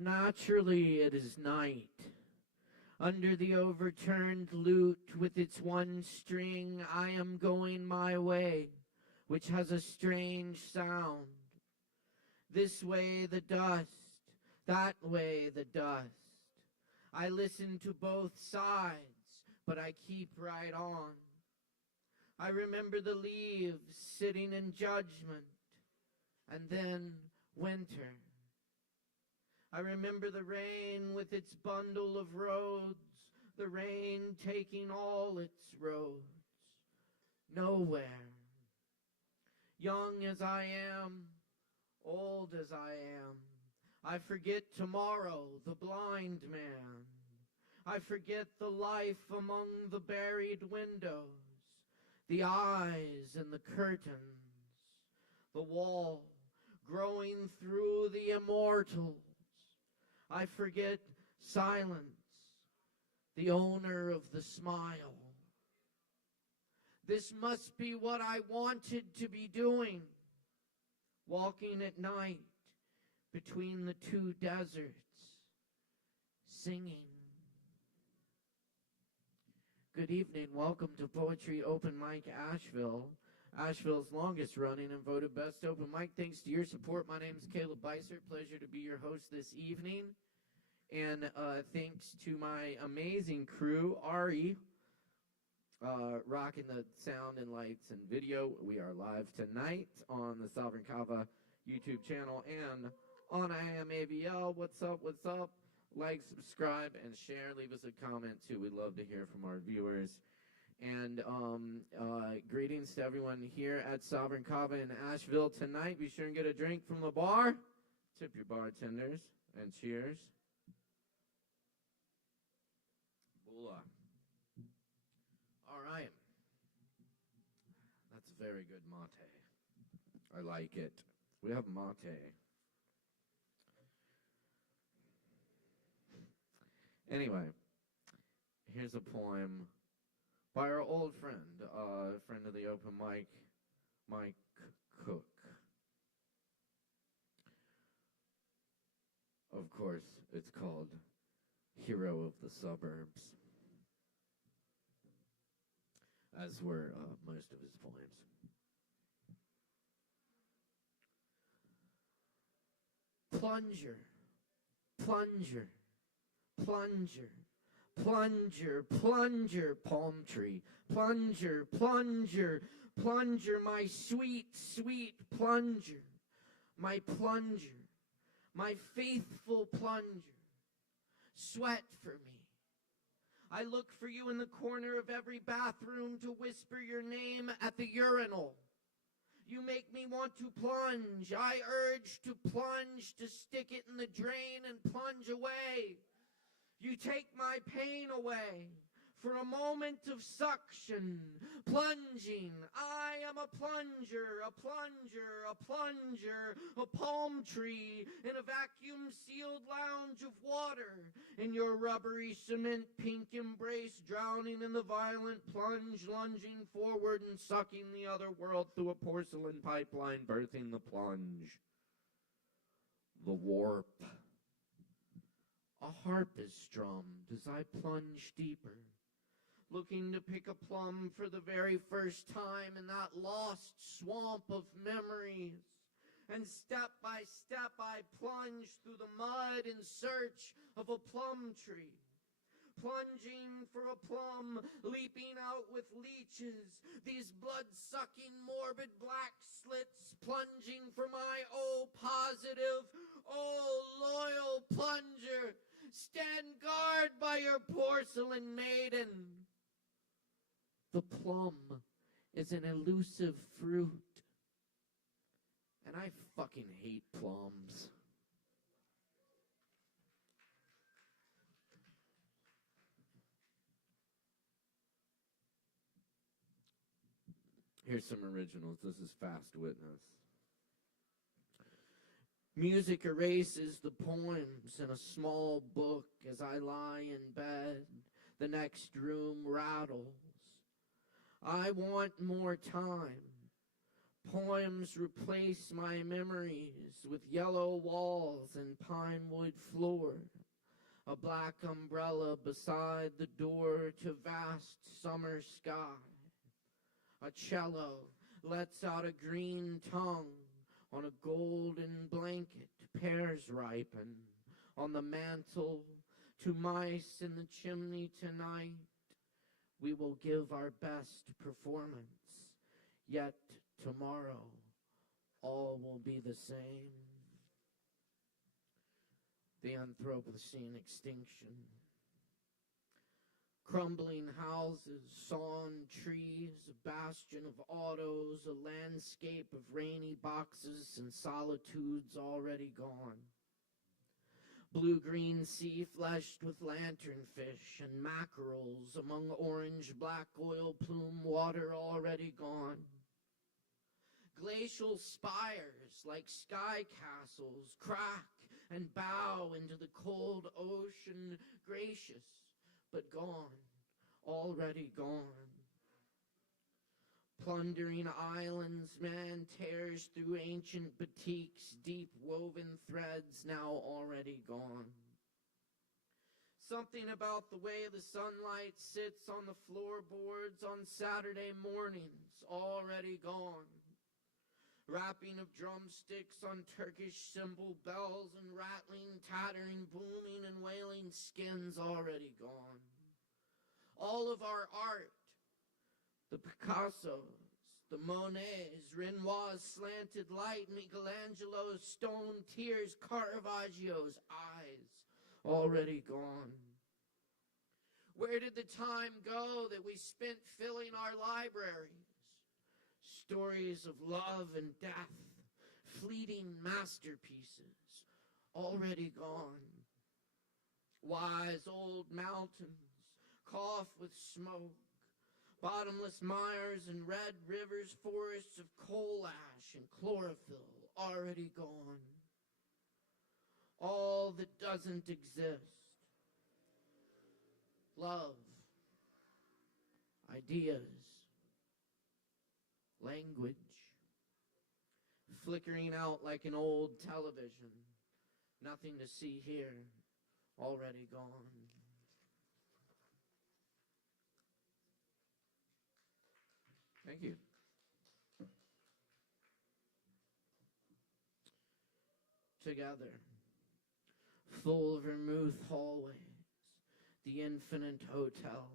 Naturally it is night. Under the overturned lute with its one string, I am going my way, which has a strange sound. This way the dust, that way the dust. I listen to both sides, but I keep right on. I remember the leaves sitting in judgment, and then winter. I remember the rain with its bundle of roads, the rain taking all its roads, nowhere. Young as I am, old as I am, I forget tomorrow, the blind man. I forget the life among the buried windows, the eyes and the curtains, the wall growing through the immortals. I forget silence, the owner of the smile. This must be what I wanted to be doing, walking at night between the two deserts, singing. Good evening. Welcome to Poetry Open Mic Asheville, Asheville's longest running and voted best open mic. Thanks to your support, my name is Caleb Beissert. Pleasure to be your host this evening. And thanks to my amazing crew, Ari, rocking the sound and lights and video. We are live tonight on the Sovereign Kava YouTube channel and on IAMAVL. What's up? What's up? Like, subscribe, and share. Leave us a comment, too. We'd love to hear from our viewers. And greetings to everyone here at Sovereign Kava in Asheville tonight. Be sure and get a drink from the bar. Tip your bartenders. And cheers. Bula. All right. That's very good mate. I like it. We have mate. Anyway, here's a poem by our old friend, friend of the open mic, Mike Cook. Of course, it's called Hero of the Suburbs, as were most of his poems. Plunger, plunger, plunger, plunger, plunger, palm tree, plunger, plunger, plunger, my sweet, sweet plunger, my plunger, my faithful plunger, sweat for me. I look for you in the corner of every bathroom to whisper your name at the urinal. You make me want to plunge. I urge to plunge, to stick it in the drain and plunge away. You take my pain away for a moment of suction, plunging. I am a plunger, a plunger, a plunger, a palm tree in a vacuum-sealed lounge of water, in your rubbery cement pink embrace, drowning in the violent plunge, lunging forward and sucking the other world through a porcelain pipeline, birthing the plunge. The warp. A harp is strummed as I plunge deeper, looking to pick a plum for the very first time in that lost swamp of memories. And step by step I plunge through the mud in search of a plum tree. Plunging for a plum, leaping out with leeches, these blood-sucking morbid black slits, plunging for my positive, loyal plunger. Stand guard by your porcelain maiden. The plum is an elusive fruit, and I fucking hate plums. Here's some originals. This is Fast Witness. Music erases the poems in a small book as I lie in bed. The next room rattles. I want more time. Poems replace my memories with yellow walls and pine wood floor. A black umbrella beside the door to vast summer sky. A cello lets out a green tongue on a golden blanket. Pears ripen on the mantle. To mice in the chimney tonight, we will give our best performance. Yet tomorrow, all will be the same. The Anthropocene extinction. Crumbling houses, sawn trees, a bastion of autos, a landscape of rainy boxes and solitudes already gone. Blue-green sea fleshed with lanternfish and mackerels among orange-black oil plume water already gone. Glacial spires like sky castles crack and bow into the cold ocean, gracious but gone, already gone. Plundering islands, man tears through ancient batiks, deep woven threads now already gone. Something about the way the sunlight sits on the floorboards on Saturday mornings, already gone. Rapping of drumsticks on Turkish cymbal bells and rattling, tattering, booming, and wailing skins already gone. All of our art, the Picassos, the Monets, Renoir's slanted light, Michelangelo's stone tears, Caravaggio's eyes, already gone. Where did the time go that we spent filling our libraries? Stories of love and death, fleeting masterpieces, already gone. Wise old mountains cough with smoke, bottomless mires and red rivers, forests of coal ash and chlorophyll, already gone. All that doesn't exist. Love, ideas, language, flickering out like an old television. Nothing to see here, already gone. Thank you. Together, full vermouth hallways, the infinite hotel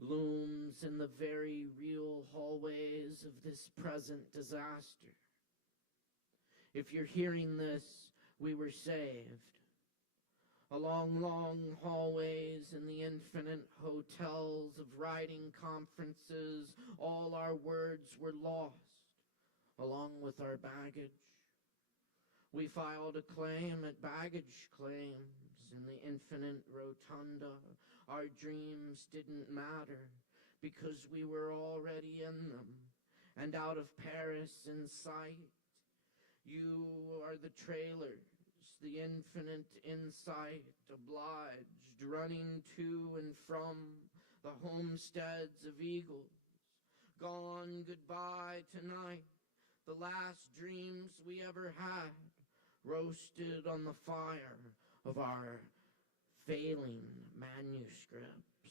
looms in the very real hallways of this present disaster. If you're hearing this, we were saved. Along long hallways in the infinite hotels of writing conferences, all our words were lost, along with our baggage. We filed a claim at baggage claims in the infinite rotunda. Our dreams didn't matter because we were already in them and out of Paris in sight. You are the trailers, the infinite insight, obliged, running to and from the homesteads of eagles. Gone goodbye tonight, the last dreams we ever had, roasted on the fire of our failing manuscripts.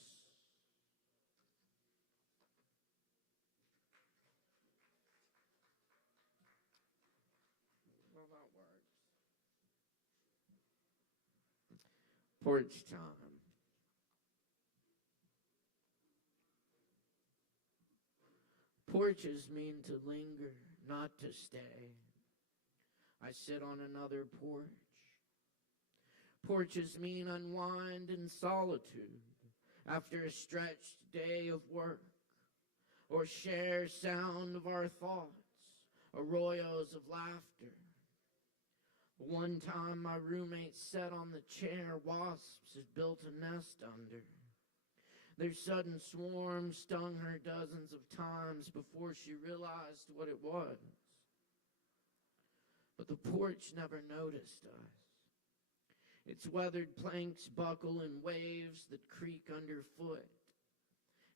Well, that works. Porch time. Porches mean to linger, not to stay. I sit on another porch. Porches mean unwind in solitude after a stretched day of work, or share sound of our thoughts, arroyos of laughter. One time my roommate sat on the chair wasps had built a nest under. Their sudden swarm stung her dozens of times before she realized what it was. But the porch never noticed us. Its weathered planks buckle in waves that creak underfoot.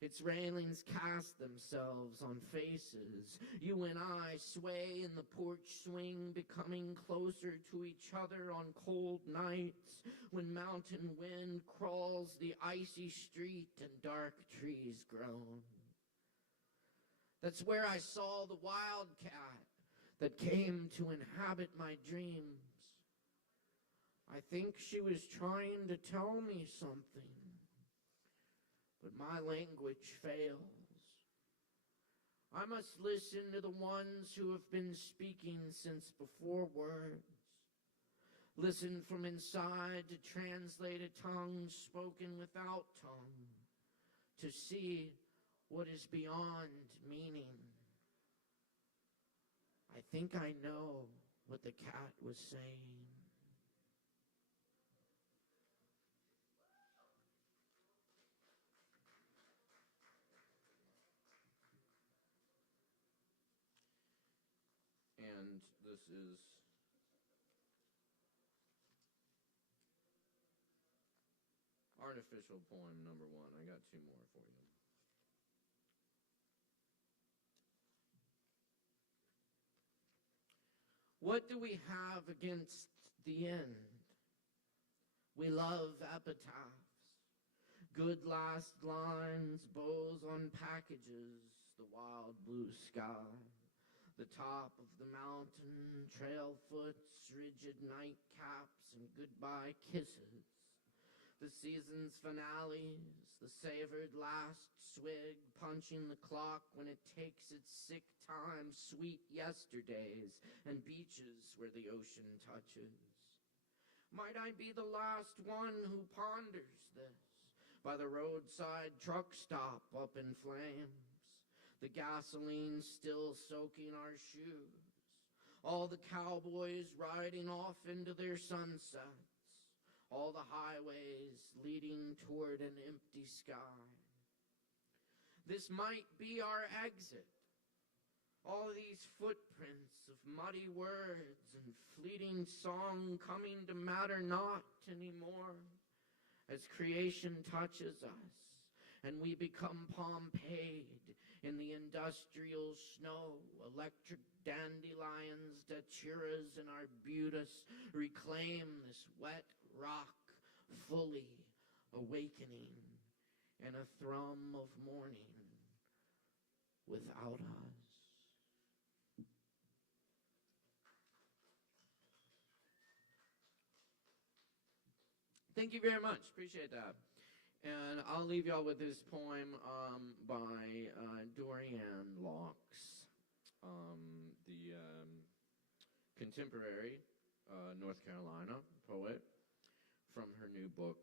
Its railings cast themselves on faces. You and I sway in the porch swing, becoming closer to each other on cold nights when mountain wind crawls the icy street and dark trees groan. That's where I saw the wildcat that came to inhabit my dreams. I think she was trying to tell me something, but my language fails. I must listen to the ones who have been speaking since before words. Listen from inside to translate a tongue spoken without tongue, to see what is beyond meaning. I think I know what the cat was saying. And this is artificial poem number 1. I got 2 more for you. What do we have against the end? We love epitaphs, good last lines, bows on packages, the wild blue sky, the top of the mountain, trail foots, rigid nightcaps, and goodbye kisses. The season's finales, the savored last swig, punching the clock when it takes its sick time, sweet yesterdays, and beaches where the ocean touches. Might I be the last one who ponders this by the roadside truck stop up in flames, the gasoline still soaking our shoes, all the cowboys riding off into their sunsets, all the highways leading toward an empty sky. This might be our exit. All these footprints of muddy words and fleeting song coming to matter not anymore as creation touches us and we become Pompeii in the industrial snow, electric dandelions, dachuras, and arbutus reclaim this wet rock fully awakening in a thrum of morning without us. Thank you very much. Appreciate that. And I'll leave y'all with this poem by Dorianne Locks, the contemporary North Carolina poet, from her new book,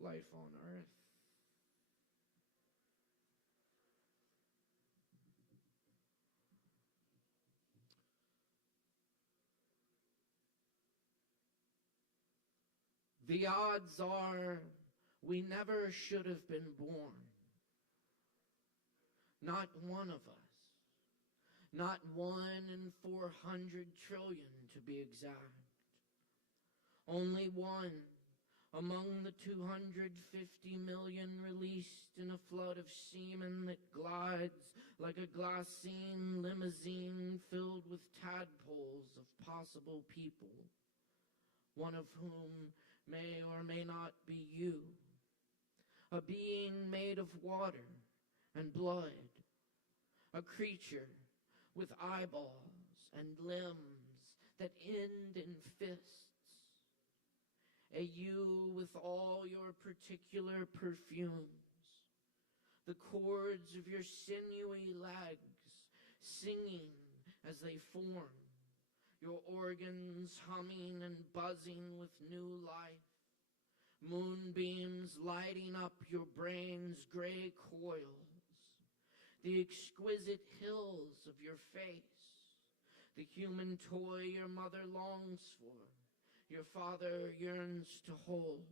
Life on Earth. The odds are we never should have been born. Not one of us. Not 1 in 400 trillion to be exact. Only one among the 250 million released in a flood of semen that glides like a glassine limousine filled with tadpoles of possible people, one of whom may or may not be you, a being made of water and blood, a creature with eyeballs and limbs that end in fists, a you with all your particular perfumes, the chords of your sinewy legs singing as they form, your organs humming and buzzing with new life, moonbeams lighting up your brain's gray coils, the exquisite hills of your face, the human toy your mother longs for, your father yearns to hold,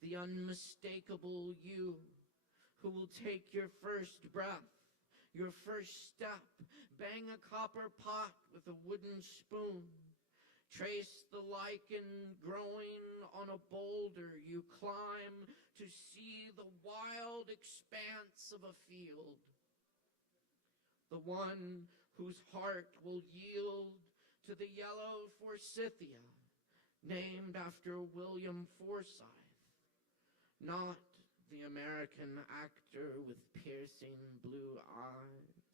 the unmistakable you who will take your first breath, your first step, bang a copper pot with a wooden spoon, Trace the lichen growing on a boulder. You climb to see the wild expanse of a field. The one whose heart will yield to the yellow forsythia, named after William Forsythe, not the American actor with piercing blue eyes,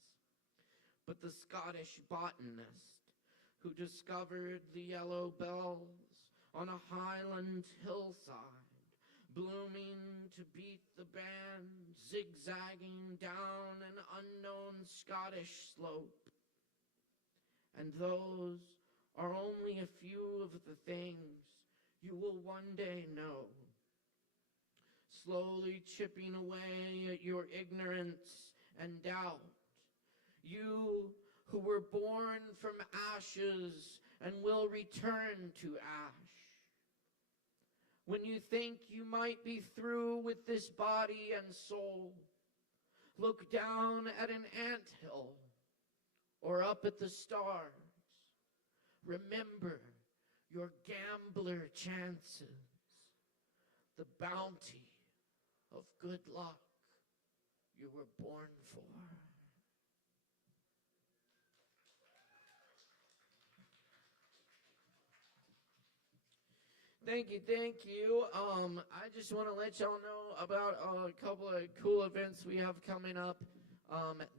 but the Scottish botanist who discovered the yellow bells on a Highland hillside, blooming to beat the band, zigzagging down an unknown Scottish slope. And those are only a few of the things you will one day know, slowly chipping away at your ignorance and doubt. You who were born from ashes and will return to ash. When you think you might be through with this body and soul, look down at an anthill or up at the stars. Remember your gambler chances, the bounty of good luck you were born for. Thank you. I just want to let y'all know about a couple of cool events we have coming up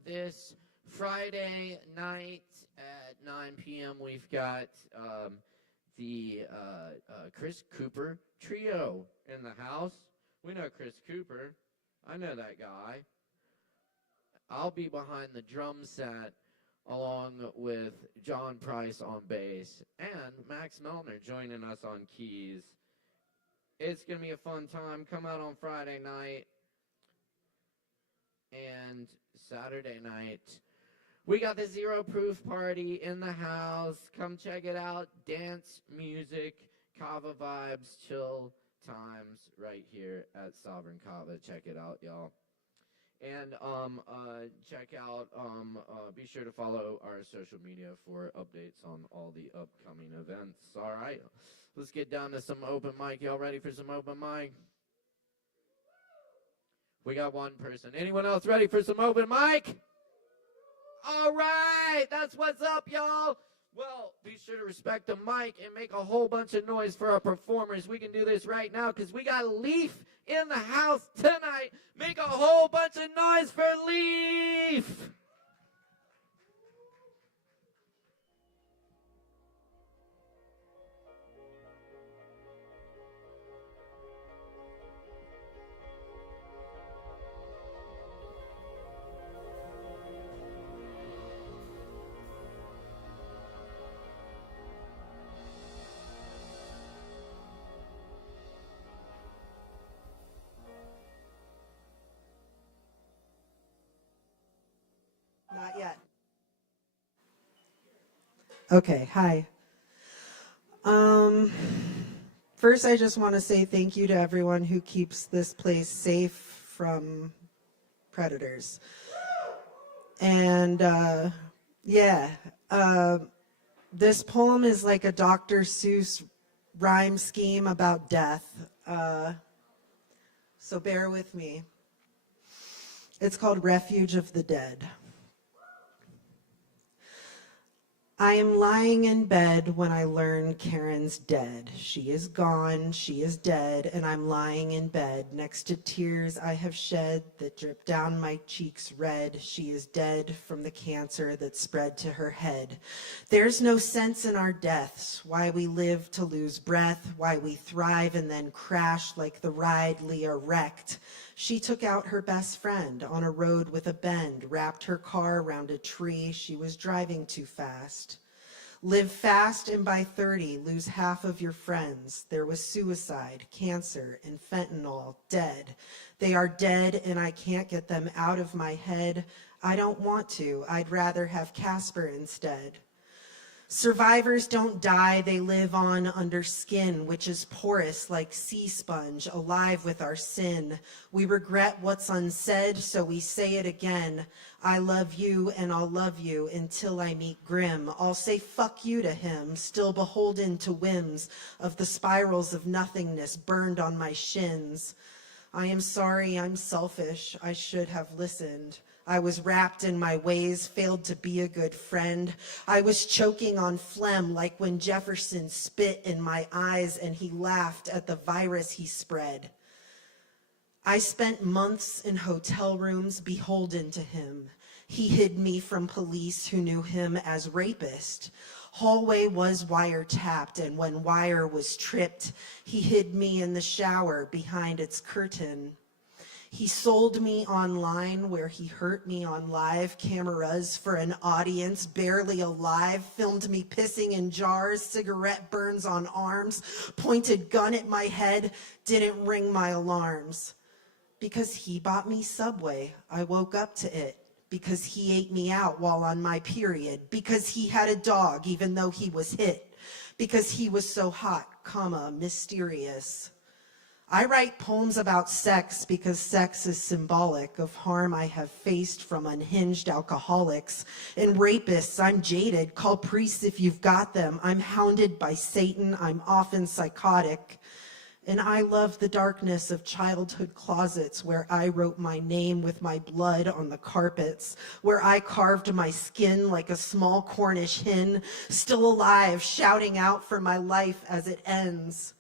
this Friday night at 9 p.m. We've got the Chris Cooper Trio in the house. We know Chris Cooper. I know that guy. I'll be behind the drum set along with John Price on bass and Max Melner joining us on keys. It's going to be a fun time. Come out on Friday night and Saturday night. We got the Zero Proof Party in the house. Come check it out. Dance, music, Kava vibes, chill times right here at Sovereign Kava. Check it out, y'all. And check out, be sure to follow our social media for updates on all the upcoming events. All right, let's get down to some open mic. Y'all ready for some open mic? We got one person. Anyone else ready for some open mic? All right, that's what's up, y'all. Well, be sure to respect the mic and make a whole bunch of noise for our performers. We can do this right now because we got Leaf in the house tonight. Make a whole bunch of noise for Leaf. Not yet. Okay, hi. First, I just want to say thank you to everyone who keeps this place safe from predators. And this poem is like a Dr. Seuss rhyme scheme about death. So bear with me. It's called Refuge of the Dead. I am lying in bed when I learn Karen's dead. She is gone, she is dead, and I'm lying in bed next to tears I have shed that drip down my cheeks red. She is dead from the cancer that spread to her head. There's no sense in our deaths, why we live to lose breath, why we thrive and then crash like the ride Leah wrecked. She took out her best friend on a road with a bend, wrapped her car around a tree. She was driving too fast. Live fast and by 30, lose half of your friends. There was suicide, cancer, and fentanyl, dead. They are dead and I can't get them out of my head. I don't want to. I'd rather have Casper instead. Survivors don't die, they live on under skin, which is porous like sea sponge, alive with our sin. We regret what's unsaid, so we say it again. I love you and I'll love you until I meet Grim. I'll say fuck you to him, still beholden to whims of the spirals of nothingness burned on my shins. I am sorry, I'm selfish, I should have listened. I was wrapped in my ways, failed to be a good friend. I was choking on phlegm like when Jefferson spit in my eyes and he laughed at the virus he spread. I spent months in hotel rooms beholden to him. He hid me from police who knew him as rapist. Hallway was wiretapped, and when wire was tripped, he hid me in the shower behind its curtain. He sold me online where he hurt me on live cameras for an audience barely alive, filmed me pissing in jars, cigarette burns on arms, pointed gun at my head, didn't ring my alarms. Because he bought me Subway, I woke up to it. Because he ate me out while on my period. Because he had a dog even though he was hit. Because he was so hot, mysterious. I write poems about sex because sex is symbolic of harm I have faced from unhinged alcoholics and rapists. I'm jaded. Call priests if you've got them. I'm hounded by Satan. I'm often psychotic. And I love the darkness of childhood closets where I wrote my name with my blood on the carpets, where I carved my skin like a small Cornish hen, still alive, shouting out for my life as it ends.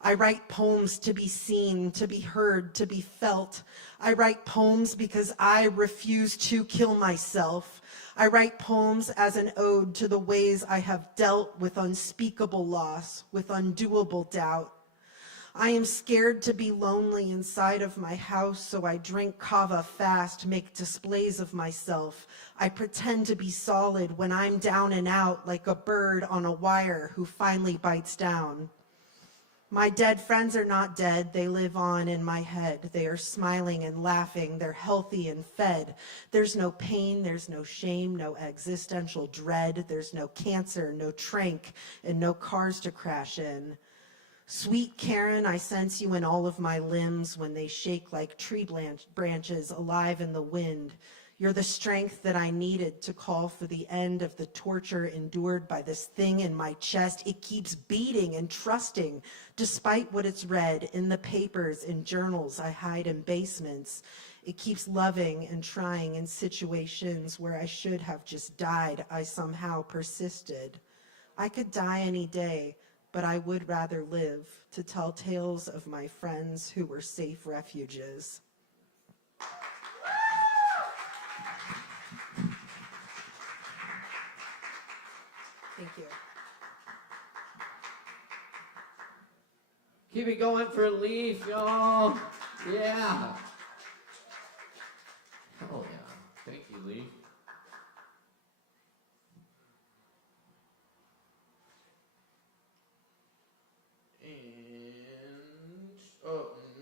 I write poems to be seen, to be heard, to be felt. I write poems because I refuse to kill myself. I write poems as an ode to the ways I have dealt with unspeakable loss, with undoable doubt. I am scared to be lonely inside of my house, so I drink kava fast, make displays of myself. I pretend to be solid when I'm down and out like a bird on a wire who finally bites down. My dead friends are not dead, they live on in my head. They are smiling and laughing, they're healthy and fed. There's no pain, there's no shame, no existential dread. There's no cancer, no trank, and no cars to crash in. Sweet Karen, I sense you in all of my limbs when they shake like tree branches alive in the wind. You're the strength that I needed to call for the end of the torture endured by this thing in my chest. It keeps beating and trusting, despite what it's read in the papers, in journals I hide in basements. It keeps loving and trying in situations where I should have just died. I somehow persisted. I could die any day, but I would rather live to tell tales of my friends who were safe refuges. Thank you. Keep it going for Leaf, y'all. Yeah. Hell yeah. Thank you, Leaf.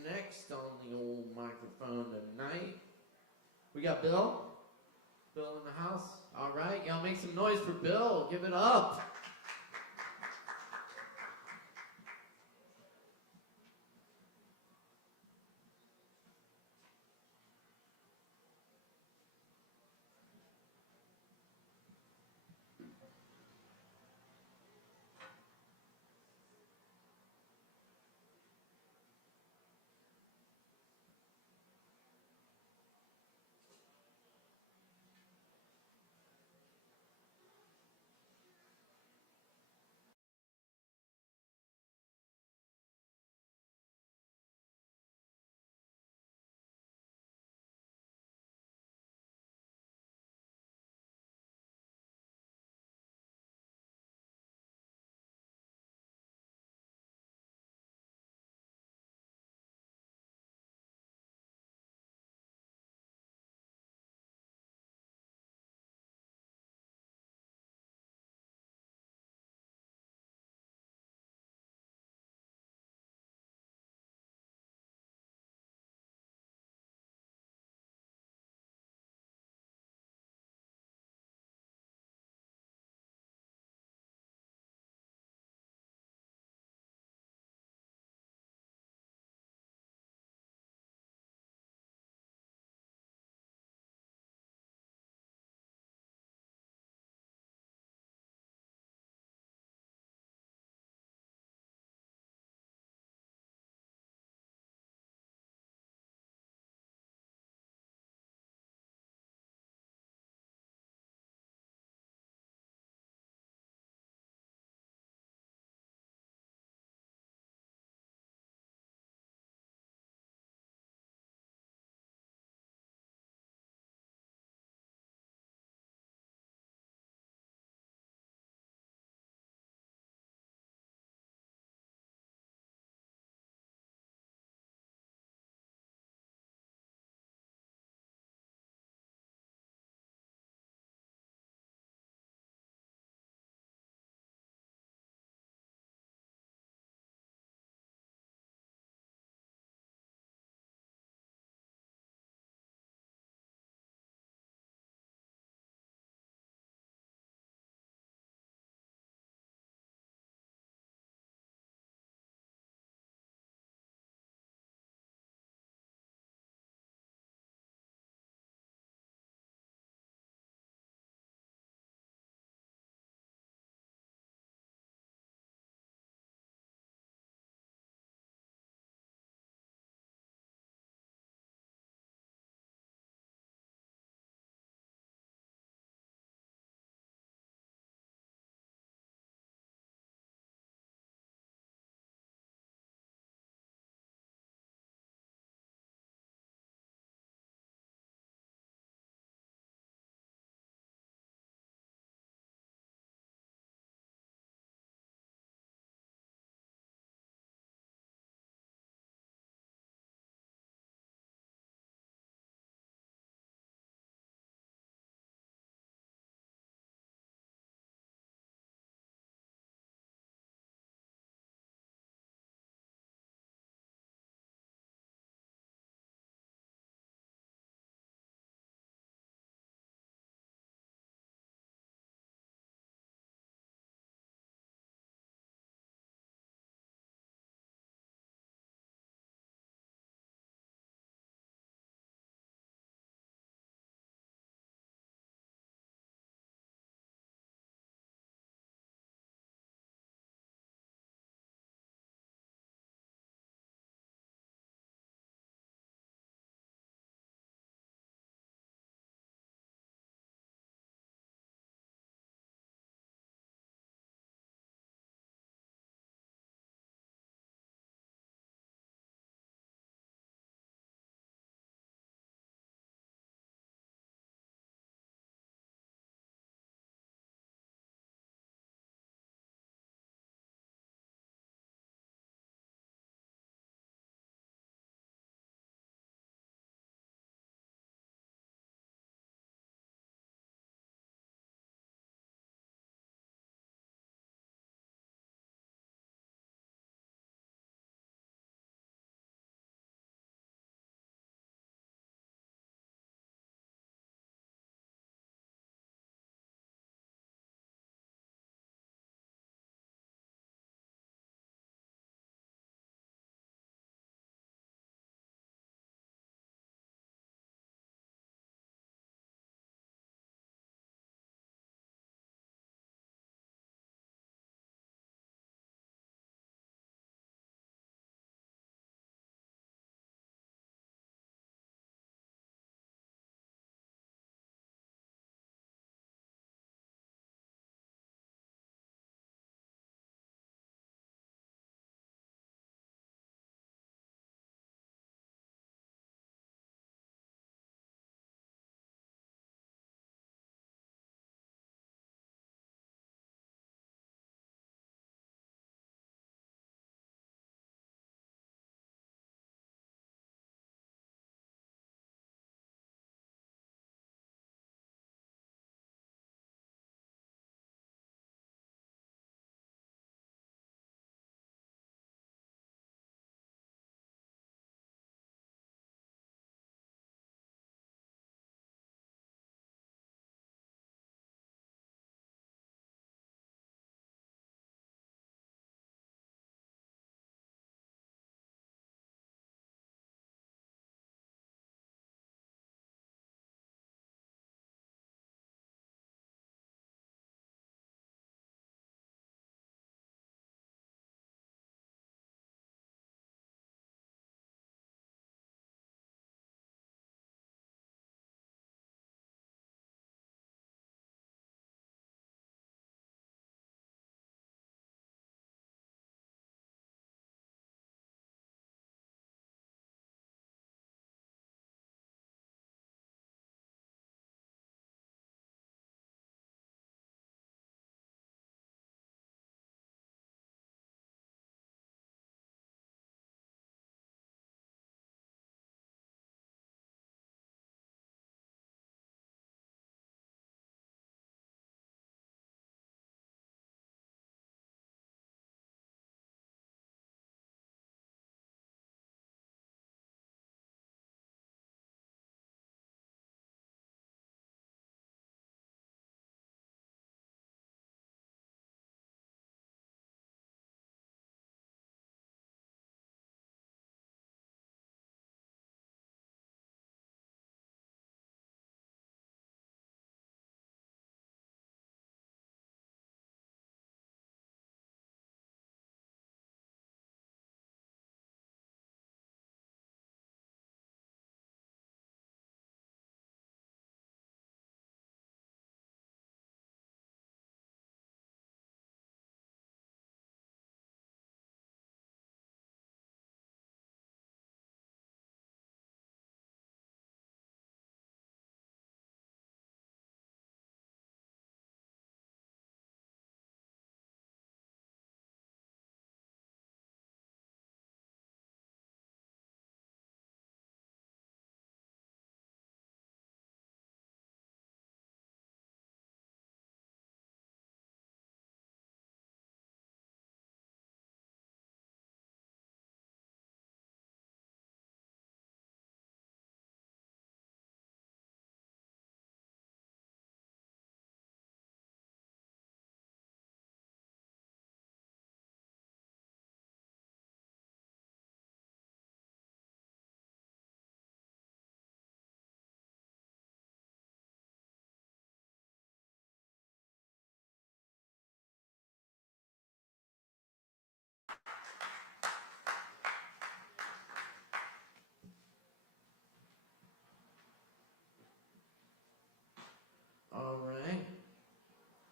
Next on the old microphone tonight, we got Bill. Bill in the house. All right, y'all make some noise for Bill. Give it up.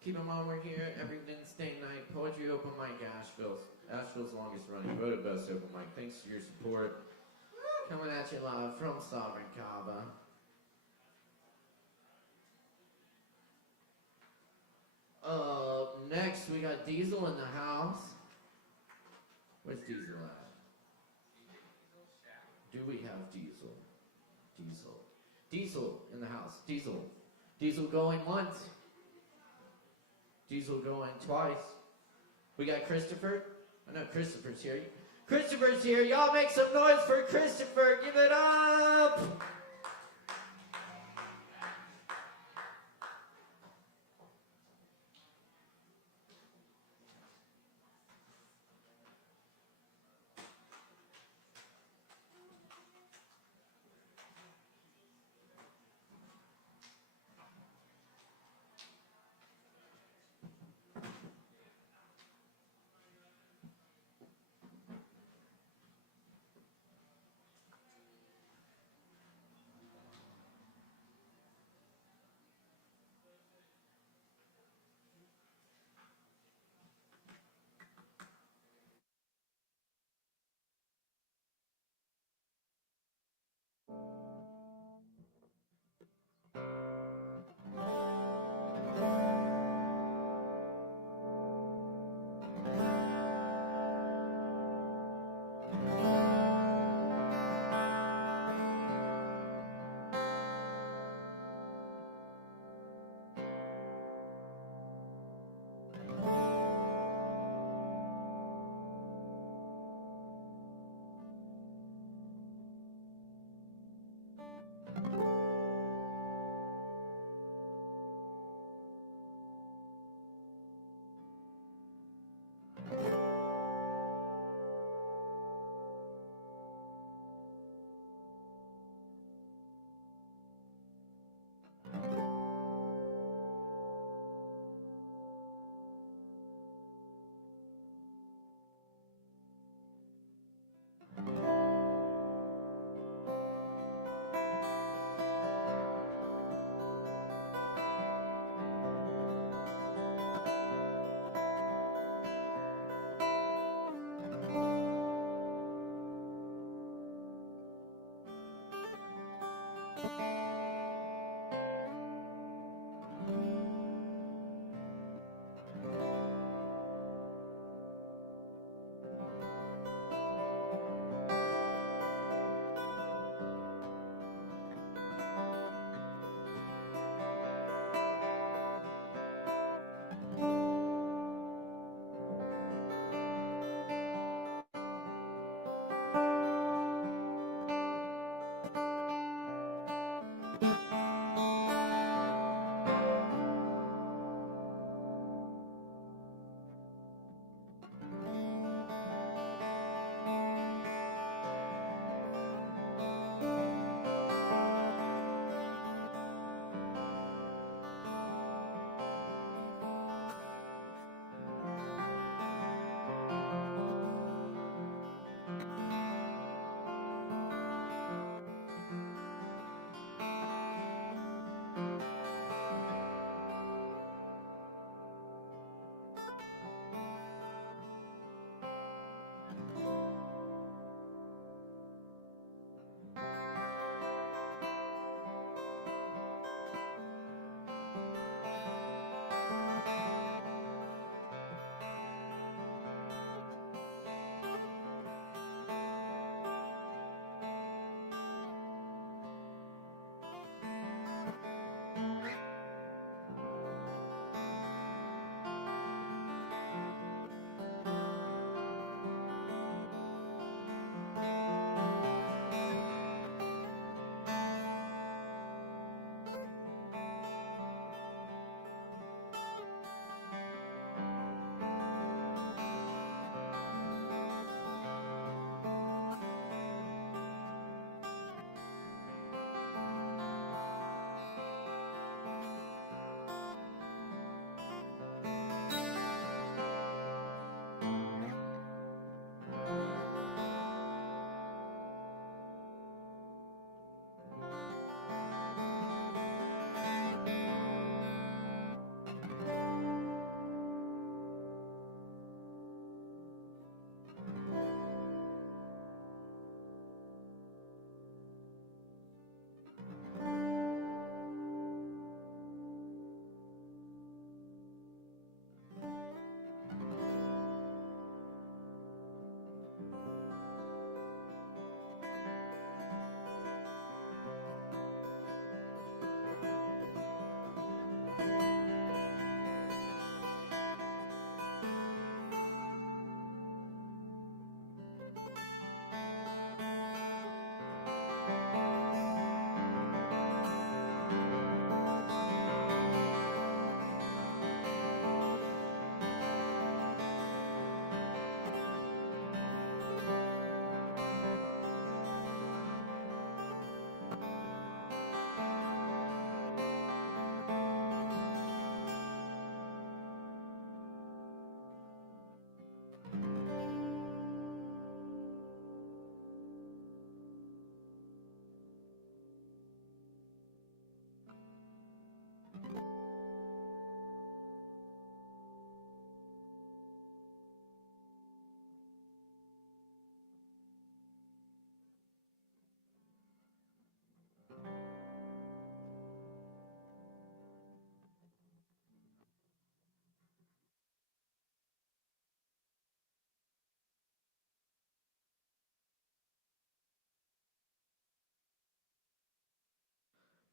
Keep in mind we're here every Wednesday night. Poetry open mic, Asheville's longest running, voted best open mic. Thanks for your support. Coming at you live from Sovereign Kava. Next we got Diesel in the house. Where's Diesel at? Do we have Diesel? Diesel in the house. Diesel going once. Diesel going twice. We got Christopher. I know Christopher's here. Christopher's here. Y'all make some noise for Christopher. Give it up.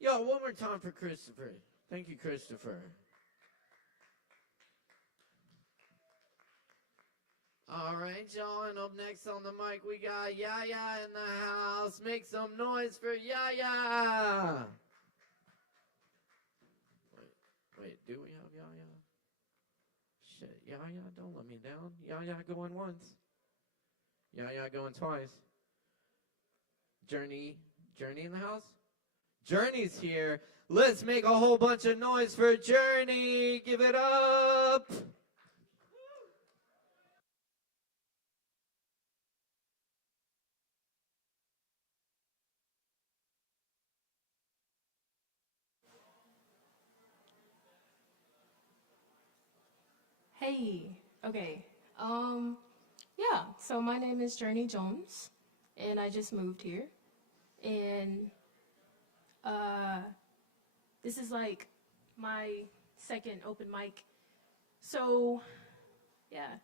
Yo, one more time for Christopher. Thank you, Christopher. All right, y'all, and up next on the mic, we got Yaya in the house. Make some noise for Yaya. Wait, do we have Yaya? Shit, Yaya, don't let me down. Yaya going once. Yaya going twice. Journey in the house? Journey's here. Let's make a whole bunch of noise for Journey. Give it up. Hey, okay. Yeah, so my name is Journey Jones, and I just moved here. And this is like my second open mic. So, yeah.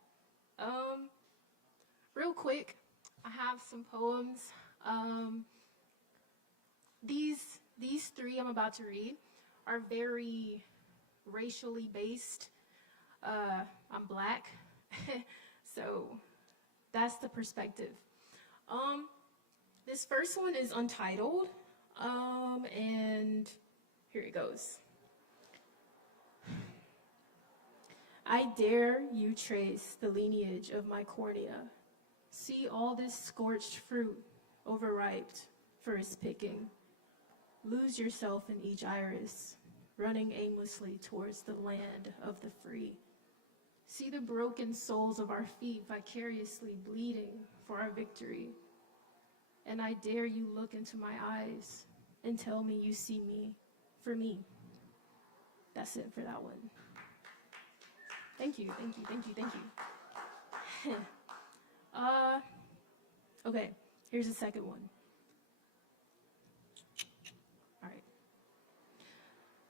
Real quick, I have some poems. Um, these three I'm about to read are very racially based. I'm black, so that's the perspective. This first one is untitled, and here it goes. I dare you trace the lineage of my cornea. See all this scorched fruit, overripe for its picking. Lose yourself in each iris, running aimlessly towards the land of the free. See the broken soles of our feet vicariously bleeding for our victory. And I dare you look into my eyes and tell me you see me for me. That's it for that one. Thank you. Okay, here's the second one. All right.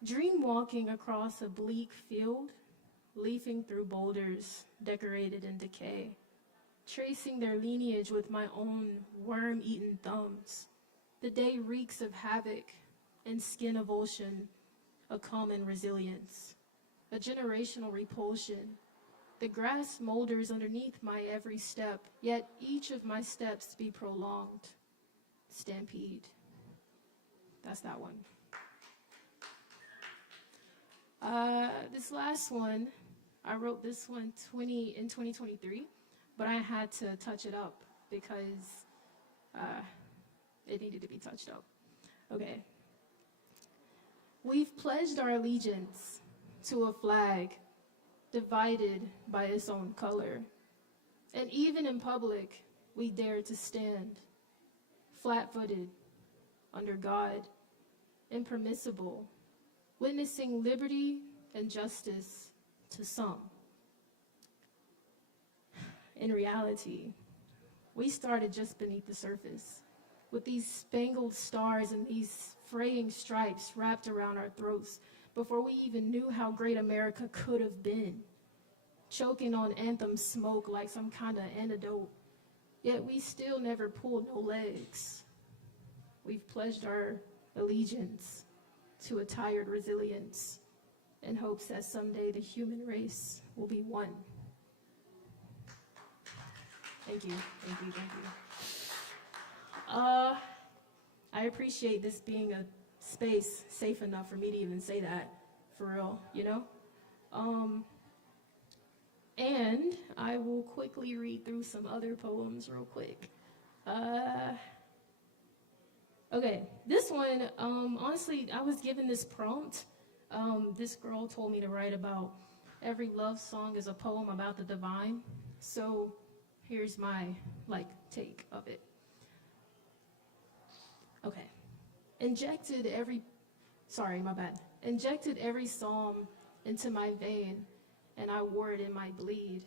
Dream walking across a bleak field, leafing through boulders decorated in decay, tracing their lineage with my own worm-eaten thumbs. The day reeks of havoc and skin avulsion, a common resilience, a generational repulsion. The grass molders underneath my every step, yet each of my steps be prolonged. Stampede. That's that one. This last one, I wrote this one in 2023, but I had to touch it up because it needed to be touched up. Okay. We've pledged our allegiance to a flag divided by its own color. And even in public, we dare to stand, flat-footed, under God, impermissible, witnessing liberty and justice to some. In reality, we started just beneath the surface, with these spangled stars and these fraying stripes wrapped around our throats before we even knew how great America could have been, choking on anthem smoke like some kind of antidote. Yet we still never pulled no legs. We've pledged our allegiance to a tired resilience in hopes that someday the human race will be one. Thank you. I appreciate this being a space safe enough for me to even say that, for real, you know? And I will quickly read through some other poems real quick. Okay, this one, honestly, I was given this prompt. This girl told me to write about every love song is a poem about the divine. So here's my, take of it. Okay. Injected every psalm into my vein, and I wore it in my bleed.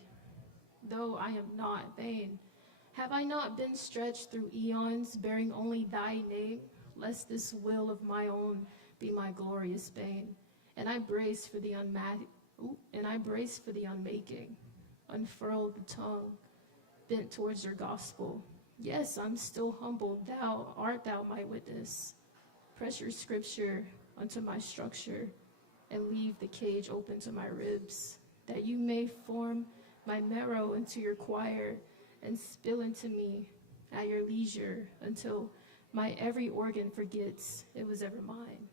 Though I am not vain, have I not been stretched through eons, bearing only thy name, lest this will of my own be my glorious bane? And I brace for the unmaking, unfurled the tongue, bent towards your gospel. Yes, I'm still humbled, art thou my witness. Pressure scripture unto my structure, and leave the cage open to my ribs, that you may form my marrow into your choir, and spill into me at your leisure until my every organ forgets it was ever mine.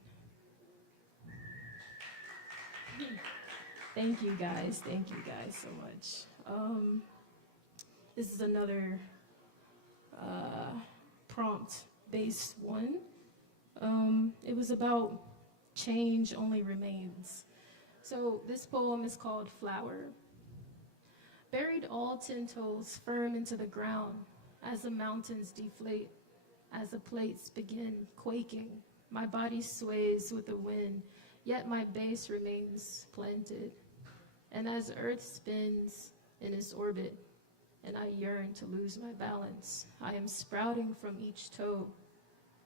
Thank you guys so much. This is another prompt-based one. It was about change only remains. So this poem is called Flower. Buried all 10 toes firm into the ground as the mountains deflate, as the plates begin quaking, my body sways with the wind, yet my base remains planted. And as Earth spins in its orbit, and I yearn to lose my balance, I am sprouting from each toe,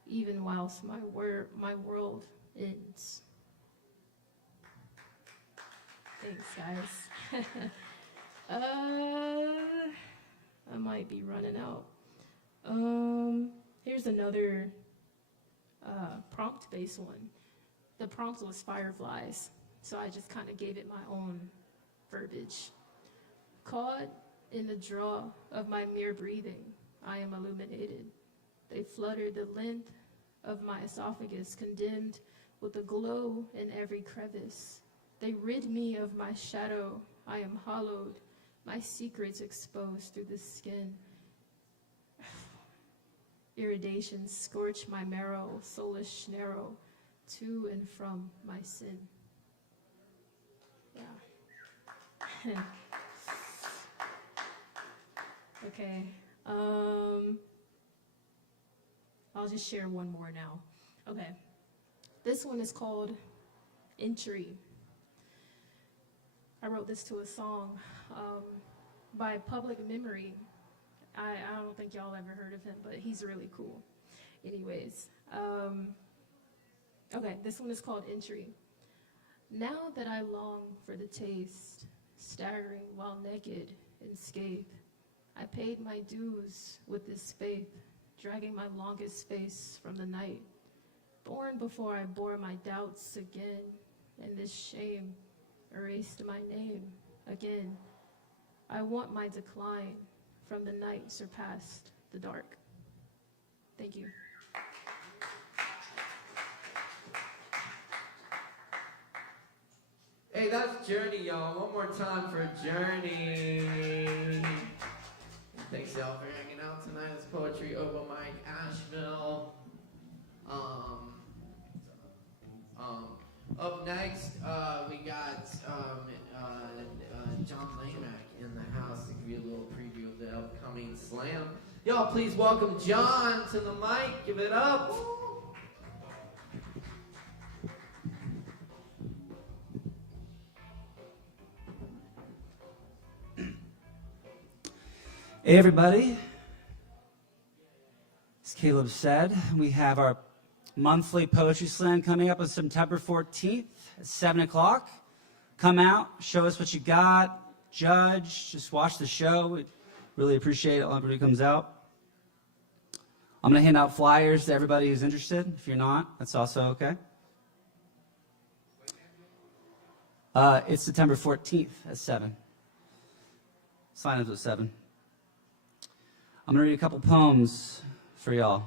even whilst my world ends. Thanks, guys. I might be running out. Here's another prompt-based one. The prompt was fireflies, so I just kind of gave it my own verbiage. Caught in the draw of my mere breathing, I am illuminated. They fluttered the length of my esophagus, condemned with a glow in every crevice. They rid me of my shadow. I am hollowed, my secrets exposed through the skin. Irridations scorch my marrow, soulish narrow, to and from my sin. Yeah. Okay. I'll just share one more now. Okay. This one is called Entry. I wrote this to a song by Public Memory. I don't think y'all ever heard of him, but he's really cool. Anyways, okay, this one is called Entry. Now that I long for the taste, staggering while naked in scape, I paid my dues with this faith, dragging my longest face from the night, born before I bore my doubts again, and this shame erased my name again. I want my decline from the night surpassed the dark. Thank you. Hey, that's Journey, y'all. One more time for Journey. Thanks, y'all, for hanging out tonight. It's Poetry Open Mic Asheville. Up next, we got John Lamack in the house to give you a little preview of the upcoming slam. Y'all, please welcome John to the mic. Give it up. Hey everybody, as Caleb said, we have our monthly poetry slam coming up on September 14th at 7 o'clock. Come out, show us what you got, judge, just watch the show. We'd really appreciate it. Everybody comes out. I'm going to hand out flyers to everybody who's interested. If you're not, that's also okay. It's September 14th at 7. Sign-ups at 7. I'm going to read a couple poems for y'all.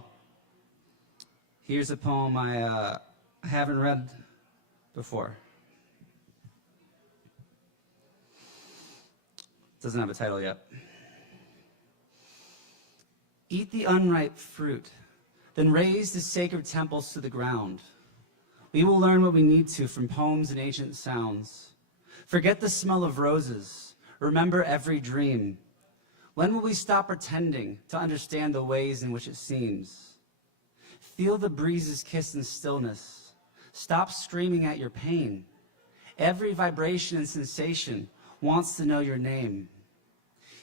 Here's a poem I haven't read before. Doesn't have a title yet. Eat the unripe fruit, then raise the sacred temples to the ground. We will learn what we need to from poems and ancient sounds. Forget the smell of roses. Remember every dream. When will we stop pretending to understand the ways in which it seems? Feel the breeze's kiss in stillness. Stop screaming at your pain. Every vibration and sensation wants to know your name.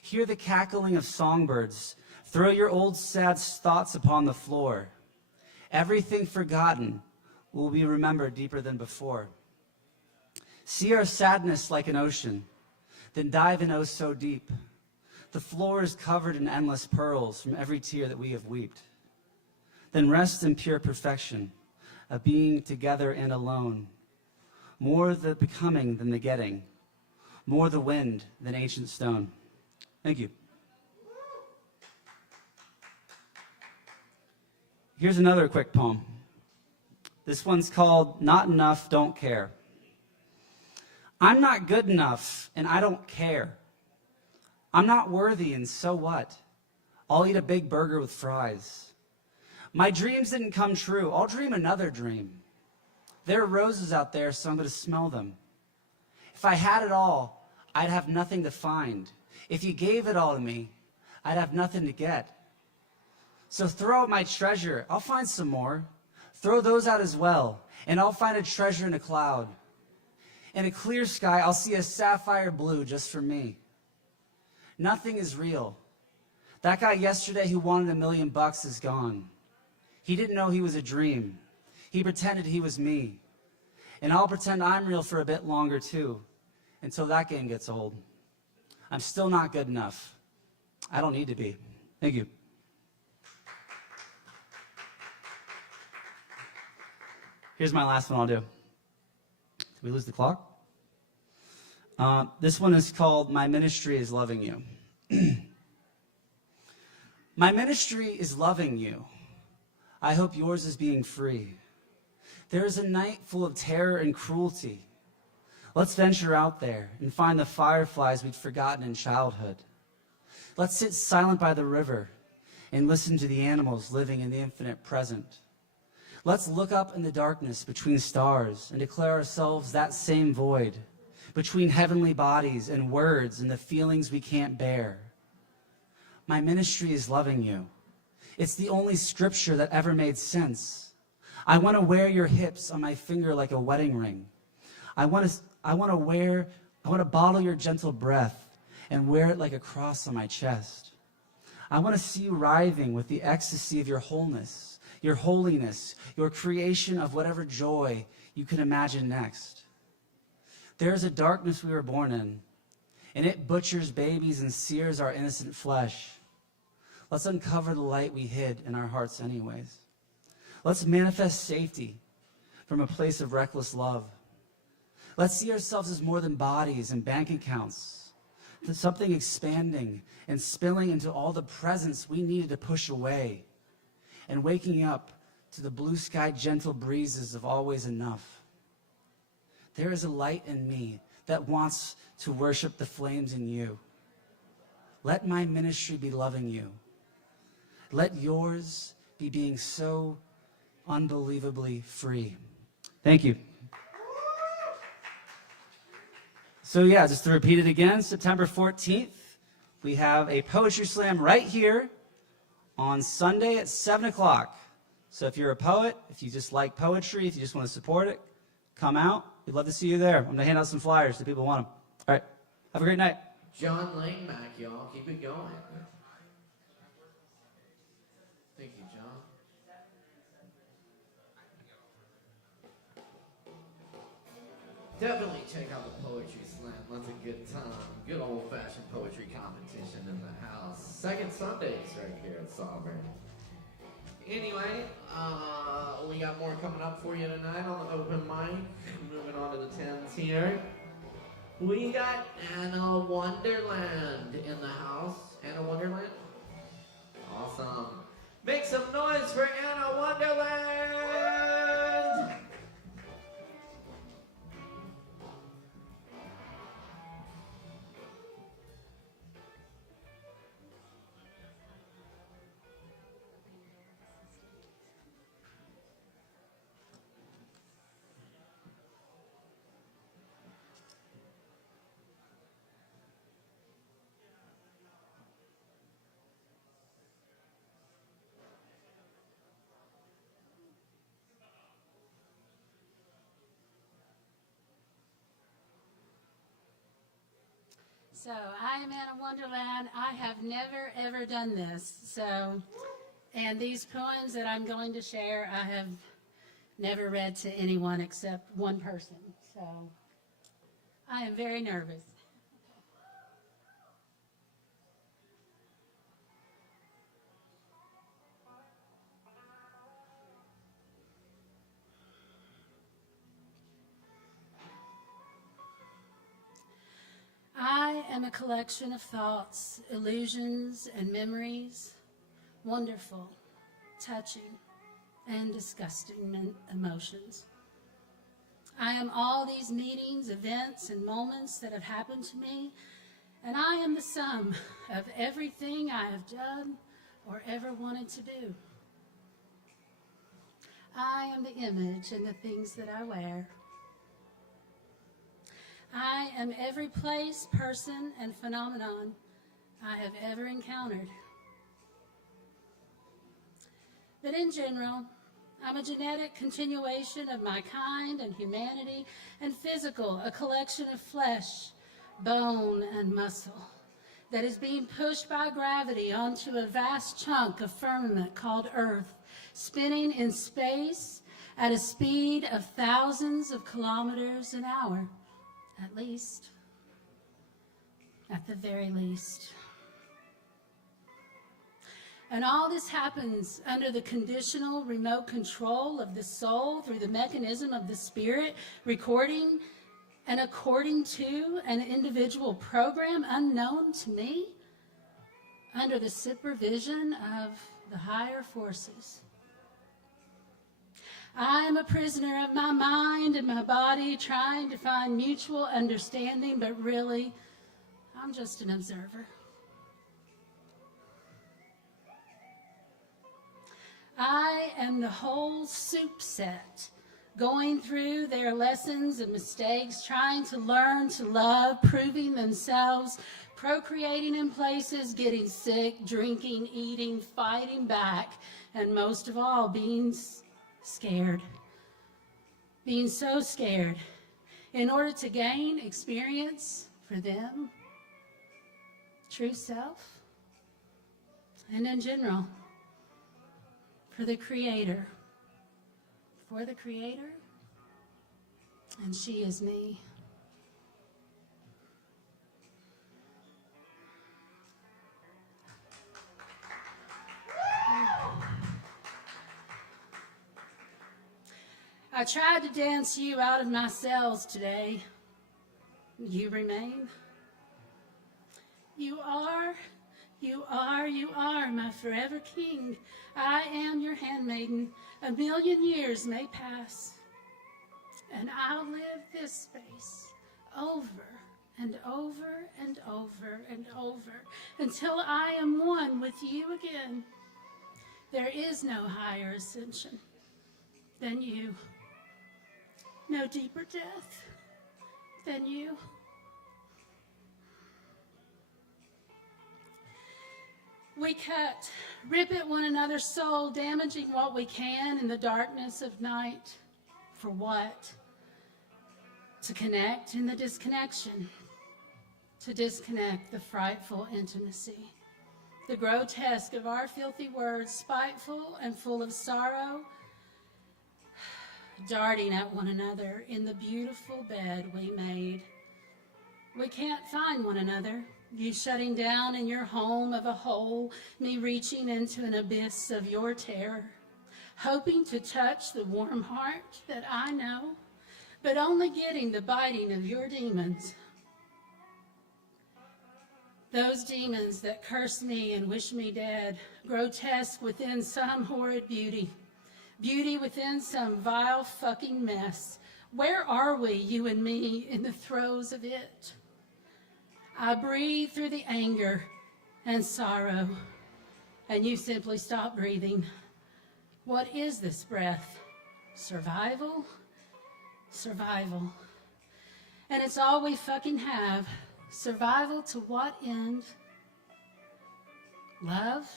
Hear the cackling of songbirds. Throw your old sad thoughts upon the floor. Everything forgotten will be remembered deeper than before. See our sadness like an ocean, then dive in oh so deep. The floor is covered in endless pearls from every tear that we have wept. Then rest in pure perfection of being together and alone. More the becoming than the getting. More the wind than ancient stone. Thank you. Here's another quick poem. This one's called Not Enough, Don't Care. I'm not good enough, and I don't care. I'm not worthy, and so what? I'll eat a big burger with fries. My dreams didn't come true. I'll dream another dream. There are roses out there, so I'm going to smell them. If I had it all, I'd have nothing to find. If you gave it all to me, I'd have nothing to get. So throw out my treasure. I'll find some more. Throw those out as well, and I'll find a treasure in a cloud. In a clear sky, I'll see a sapphire blue just for me. Nothing is real. That guy yesterday who wanted $1 million is gone. He didn't know he was a dream. He pretended he was me. And I'll pretend I'm real for a bit longer too, until that game gets old. I'm still not good enough. I don't need to be. Thank you. Here's my last one I'll do. Did we lose the clock? This one is called My Ministry is Loving You. My ministry is loving you. I hope yours is being free. There is a night full of terror and cruelty. Let's venture out there and find the fireflies we'd forgotten in childhood. Let's sit silent by the river and listen to the animals living in the infinite present. Let's look up in the darkness between stars and declare ourselves that same void, between heavenly bodies and words and the feelings we can't bear. My ministry is loving you. It's the only scripture that ever made sense. I want to wear your hips on my finger like a wedding ring. I want to bottle your gentle breath and wear it like a cross on my chest. I want to see you writhing with the ecstasy of your wholeness, your holiness, your creation of whatever joy you can imagine next. There is a darkness we were born in, and it butchers babies and sears our innocent flesh. Let's uncover the light we hid in our hearts anyways. Let's manifest safety from a place of reckless love. Let's see ourselves as more than bodies and bank accounts, to something expanding and spilling into all the presence we needed to push away, and waking up to the blue sky gentle breezes of always enough. There is a light in me that wants to worship the flames in you. Let my ministry be loving you. Let yours be being so unbelievably free. Thank you. So yeah, just to repeat it again, September 14th, we have a poetry slam right here on Sunday at 7 o'clock. So if you're a poet, if you just like poetry, if you just want to support it, come out. We'd love to see you there. I'm going to hand out some flyers to people who want them. All right. Have a great night. John Lane Mac, y'all. Keep it going. Thank you, John. Definitely check out the Poetry Slam. That's a good time. Good old-fashioned poetry competition in the house. Second Sundays right here at Sovereign. Anyway, we got more coming up for you tonight on the open mic. Moving on to the 10s here. We got Anna Wonderland in the house. Anna Wonderland? Awesome. Make some noise for Anna Wonderland! So I am Anna Wonderland. I have never, ever done this. And these poems that I'm going to share, I have never read to anyone except one person. So I am very nervous. I am a collection of thoughts, illusions, and memories, wonderful, touching, and disgusting emotions. I am all these meetings, events, and moments that have happened to me, and I am the sum of everything I have done or ever wanted to do. I am the image in the things that I wear. I am every place, person, and phenomenon I have ever encountered. But in general, I'm a genetic continuation of my kind and humanity, and physical, a collection of flesh, bone, and muscle that is being pushed by gravity onto a vast chunk of firmament called Earth, spinning in space at a speed of thousands of kilometers an hour, at least, at the very least. And all this happens under the conditional remote control of the soul through the mechanism of the spirit, recording and according to an individual program unknown to me, under the supervision of the higher forces. I am a prisoner of my mind and my body, trying to find mutual understanding, but really, I'm just an observer. I am the whole soup set, going through their lessons and mistakes, trying to learn to love, proving themselves, procreating in places, getting sick, drinking, eating, fighting back, and most of all, being scared. Being so scared in order to gain experience for them, true self, and in general, for the Creator, and she is me. I tried to dance you out of my cells today. You remain. You are my forever king. I am your handmaiden. 1,000,000 years may pass, and I'll live this space over and over and over and over until I am one with you again. There is no higher ascension than you, no deeper death than you. We cut, rip at one another's soul, damaging what we can in the darkness of night. For what? To connect in the disconnection. To disconnect the frightful intimacy. The grotesque of our filthy words, spiteful and full of sorrow, darting at one another in the beautiful bed we made. We can't find one another. You shutting down in your home of a hole, me reaching into an abyss of your terror, hoping to touch the warm heart that I know, but only getting the biting of your demons. Those demons that curse me and wish me dead, grotesque within some horrid beauty, beauty within some vile fucking mess. Where are we, you and me, in the throes of it? I breathe through the anger and sorrow, and you simply stop breathing. What is this breath? Survival? Survival. And it's all we fucking have. Survival to what end? Love?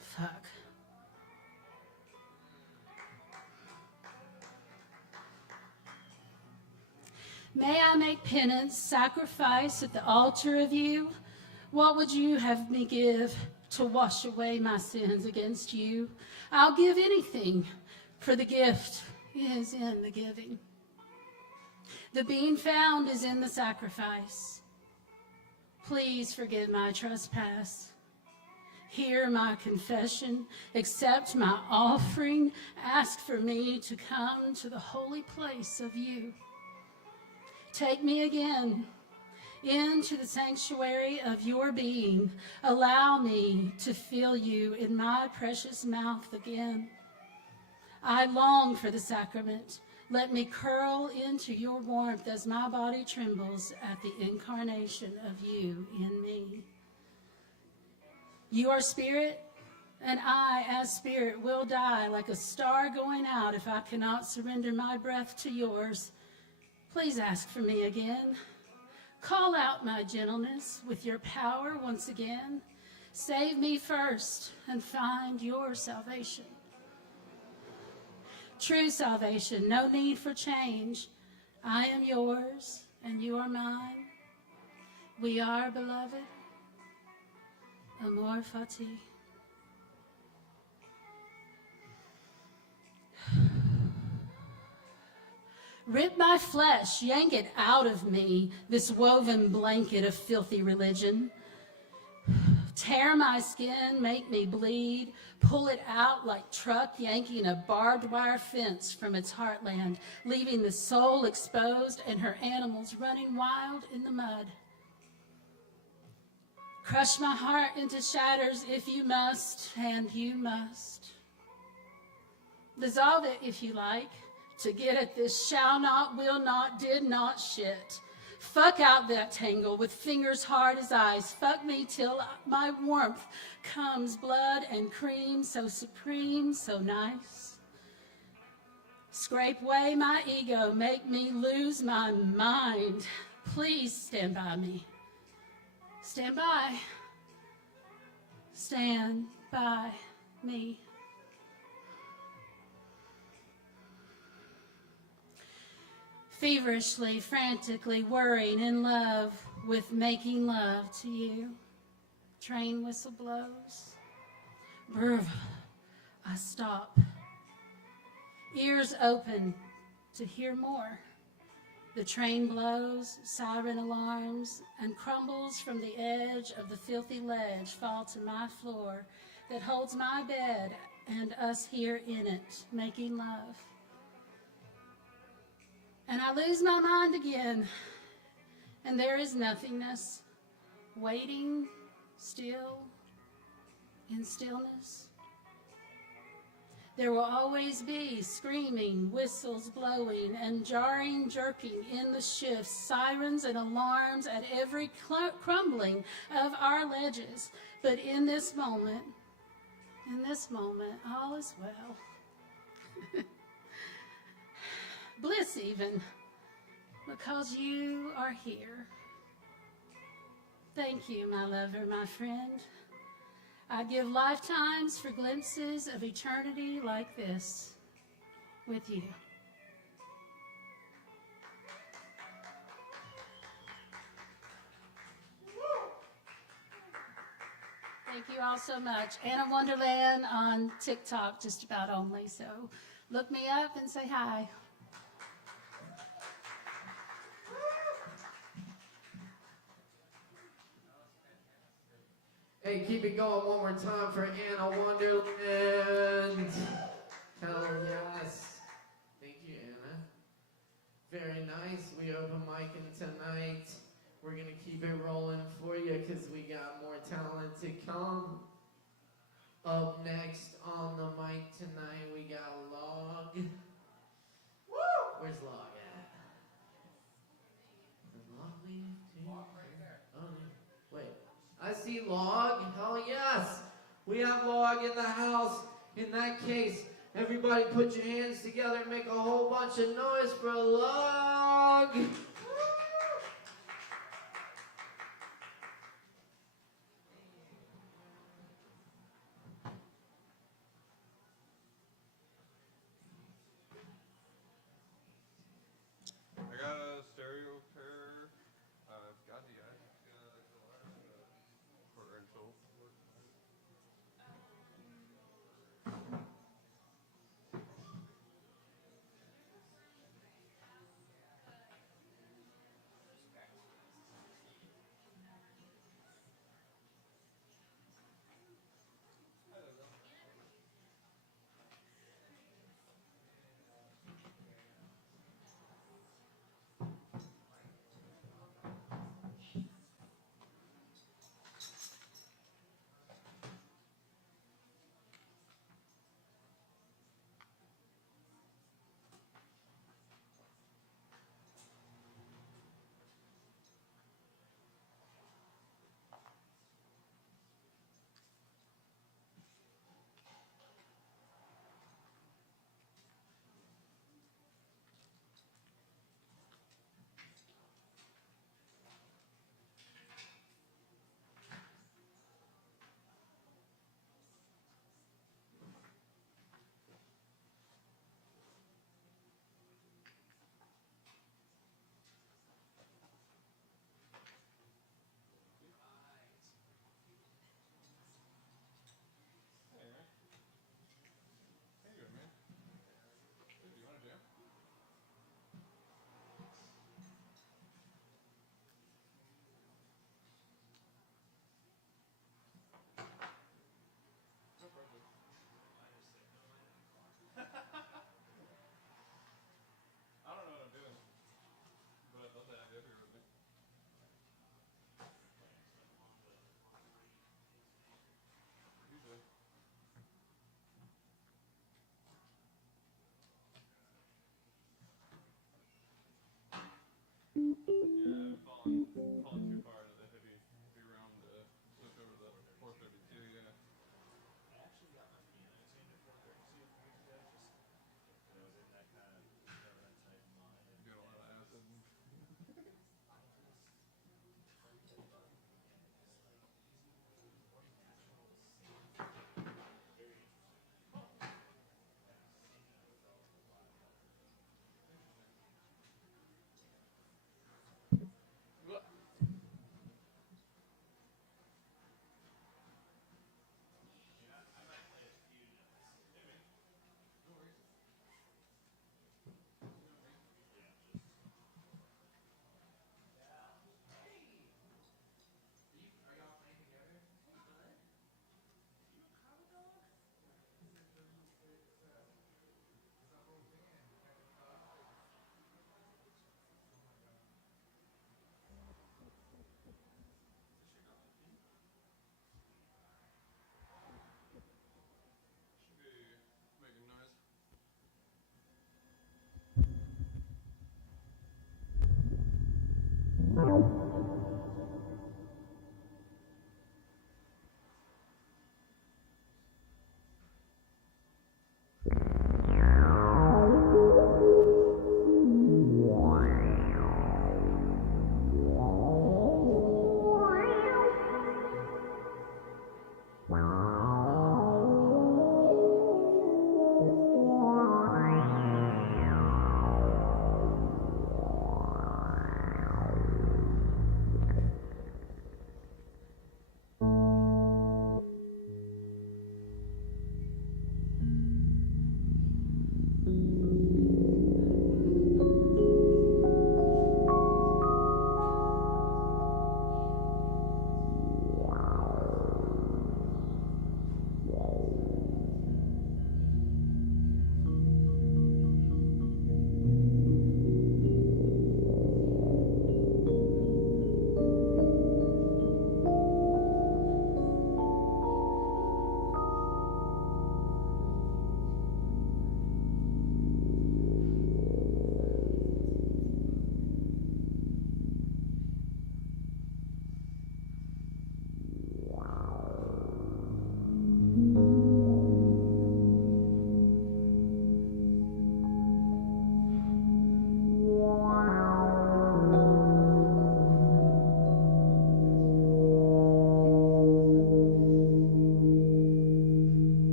Fuck. May I make penance, sacrifice at the altar of you? What would you have me give to wash away my sins against you? I'll give anything, for the gift is in the giving. The being found is in the sacrifice. Please forgive my trespass. Hear my confession. Accept my offering. Ask for me to come to the holy place of you. Take me again into the sanctuary of your being. Allow me to feel you in my precious mouth again. I long for the sacrament. Let me curl into your warmth as my body trembles at the incarnation of you in me. You are spirit, and I, as spirit, will die like a star going out if I cannot surrender my breath to yours. Please ask for me again. Call out my gentleness with your power once again. Save me first and find your salvation. True salvation, no need for change. I am yours and you are mine. We are beloved. Amor fati. Rip my flesh, yank it out of me, this woven blanket of filthy religion. Tear my skin, make me bleed, pull it out like truck yanking a barbed wire fence from its heartland, leaving the soul exposed and her animals running wild in the mud. Crush my heart into shatters if you must, and you must. Dissolve it if you like, to get at this shall not, will not, did not shit. Fuck out that tangle with fingers hard as ice. Fuck me till my warmth comes, blood and cream, so supreme, so nice. Scrape away my ego, make me lose my mind. Please stand by me. Stand by. Stand by me. Feverishly, frantically, worrying in love with making love to you. Train whistle blows. Brr, I stop. Ears open to hear more. The train blows, siren alarms, and crumbles from the edge of the filthy ledge fall to my floor that holds my bed and us here in it, making love. And I lose my mind again, and there is nothingness, waiting still in stillness. There will always be screaming, whistles blowing, and jarring, jerking in the shifts, sirens and alarms at every crumbling of our ledges. But in this moment, all is well. Bliss even, because you are here. Thank you, my lover, my friend. I give lifetimes for glimpses of eternity like this with you. Thank you all so much. Anna Wonderland on TikTok just about only, so look me up and say hi. Hey, keep it going one more time for Anna Wonderland. Hell yes. Thank you, Anna. Very nice. We open micing tonight. We're going to keep it rolling for you because we got more talent to come. Up next on the mic tonight, we got Log. Woo! Where's Log at? Is Log leaving too? Log right there. Oh, no. Wait. I see Log. Hell yes. We have Log in the house. In that case, everybody put your hands together and make a whole bunch of noise for Log. I got a stereo pair. I've got the differential.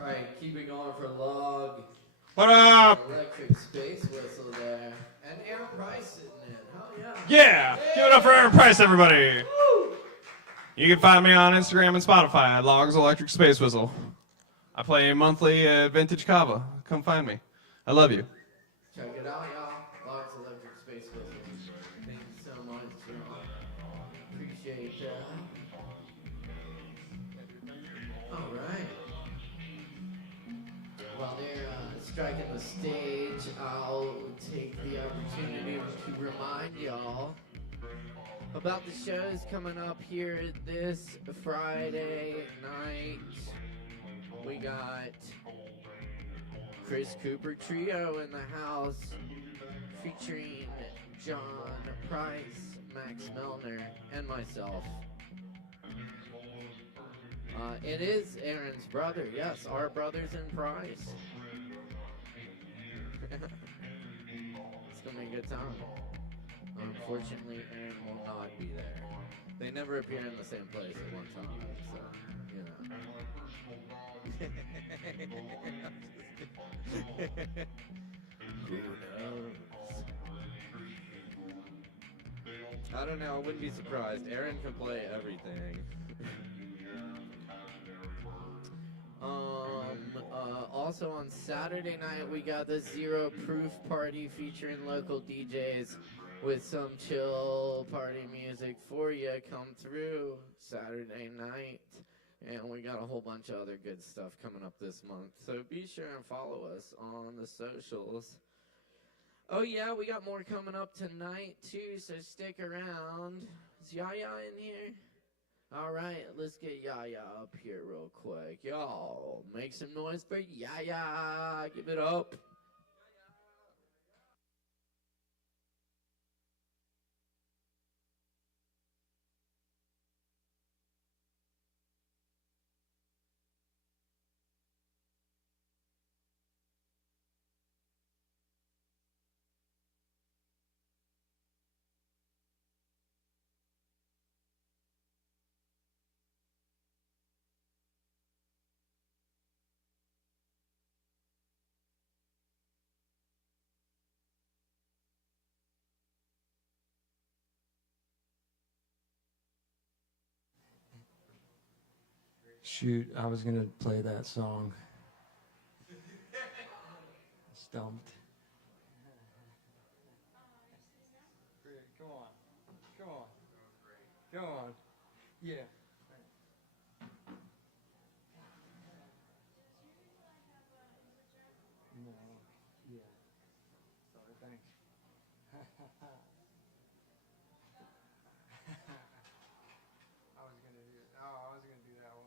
Right, keep it going for Log. What up? Electric space whistle there. And Aaron Price sitting in. Hell yeah. Yeah! Give it up for Aaron Price, everybody! You can find me on Instagram and Spotify at Logs Electric Space Whistle. I play monthly at Vintage Kava. Come find me. I love you. Check it out, y'all. Logs Electric Space Whistle. Thank you so much, y'all. Appreciate that. All right. While they're striking the stage, I'll take the opportunity to remind y'all about the shows coming up here this Friday night. We got Chris Cooper Trio in the house featuring John Price, Max Melner, and myself. It is Aaron's brother. Yes, our brothers in Price. It's going to be a good time. Unfortunately, Aaron will not be there. They never appear in the same place at one time, so, you know. Who knows? I don't know. I wouldn't be surprised. Aaron can play everything. Also on Saturday night, we got the Zero Proof Party featuring local DJs with some chill party music for you. Come through Saturday night. And we got a whole bunch of other good stuff coming up this month. So be sure and follow us on the socials. Oh yeah, we got more coming up tonight too, so stick around. Is Yaya in here? All right, let's get Yaya up here real quick. Y'all, make some noise for Yaya. Give it up. Shoot, I was gonna play that song. Stumped. Come on. Come on. Come on. Yeah. No. Yeah. Sorry, thanks. I was gonna do that one.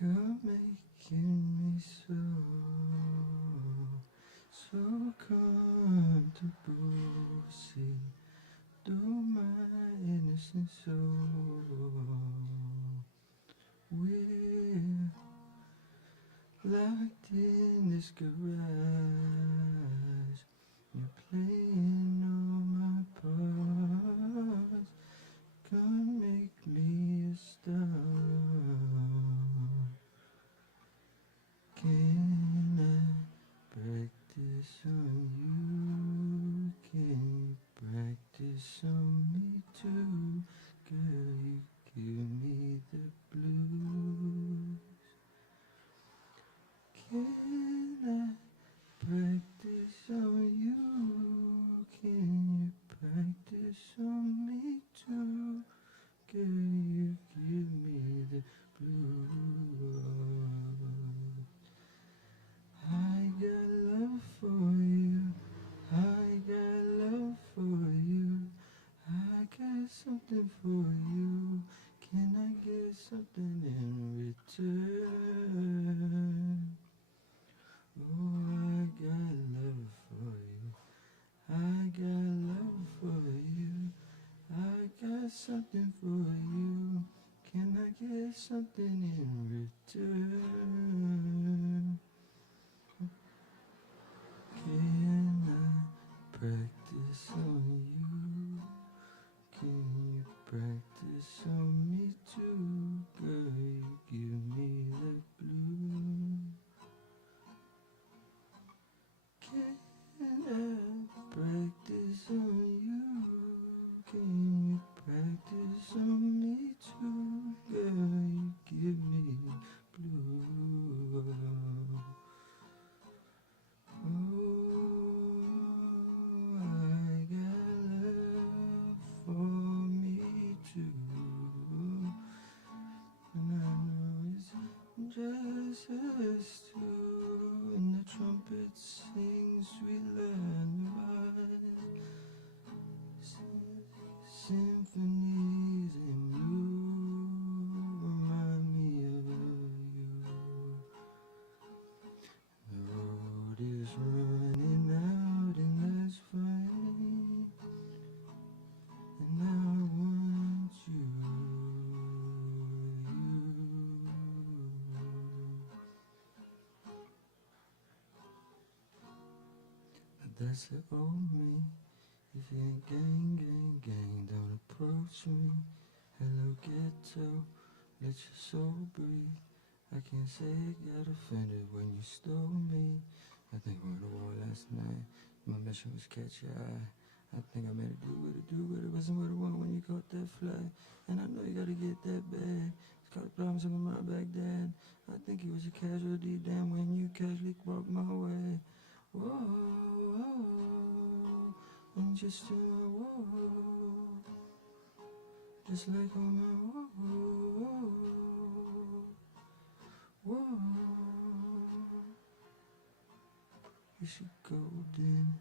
You're making me so comfortable. See, though my innocent soul, we're locked in this garage. You're playing all my parts. on me too. Girl, you give me the blues. Can I practice on you? Can you practice on me too? Girl, you give me the blues. I got love for you. I got love for you. I got something for you. Can I get something in return? Oh, I got love for you. I got love for you. I got something for you. Can I get something in return? Can I practice on you? Can you practice on me too? Girl, you give me the blues. Can I practice on you? Can you practice on me too? Girl, you give me blue. Oh, I got love for me too. And I know it's just us two. And the trumpet sings sweet lullabies. Symphonies in blue remind me of you. The road is running out and that's fine. And I want you. That's the old me. If you ain't gang, don't approach me. Hello ghetto, let your soul breathe. I can't say I got offended when you stole me. I think we were at the war last night. My mission was catch your eye. I think I made it do what it wasn't what I want when you caught that flag. And I know you gotta get that bag. It's got problems in my Baghdad. I think he was a casualty, damn when you casually walked my way. Whoa, whoa. And just in my whoa, just like on my whoa, whoa. You should golden,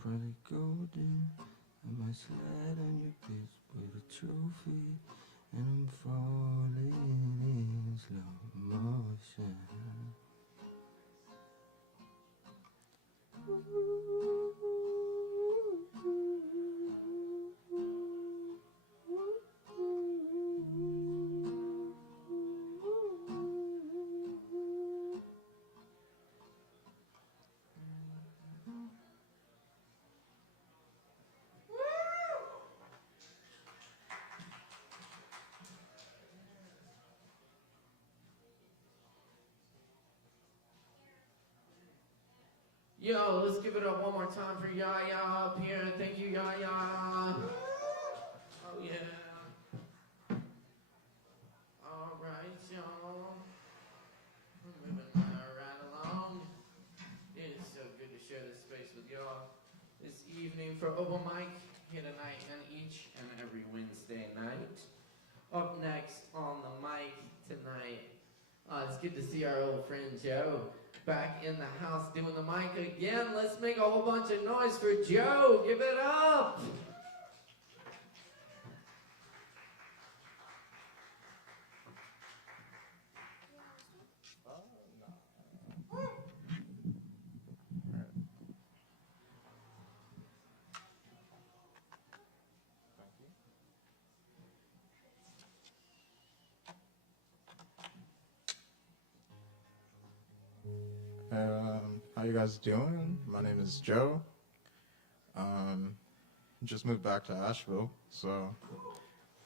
probably golden. I might slide on your bitch with a trophy, and I'm falling in slow motion. Yo, let's give it up one more time for Yaya up here. Thank you, Yaya. Oh, yeah. All right, y'all. Moving right along. It is so good to share this space with y'all this evening for open mic here tonight and each and every Wednesday night. Up next on the mic tonight, it's good to see our old friend Joe back in the house doing the mic again. Let's make a whole bunch of noise for Joe. Give it up. How you guys doing? My name is Joe. Just moved back to Asheville, so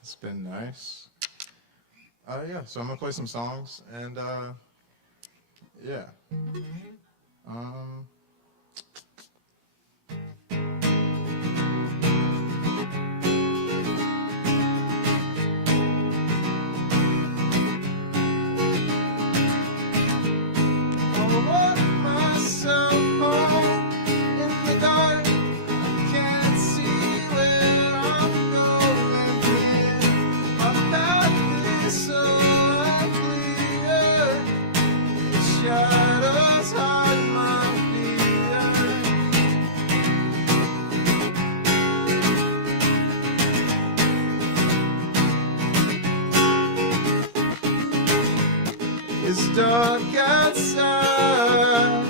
it's been nice. Yeah, so I'm gonna play some songs, and yeah. dark outside.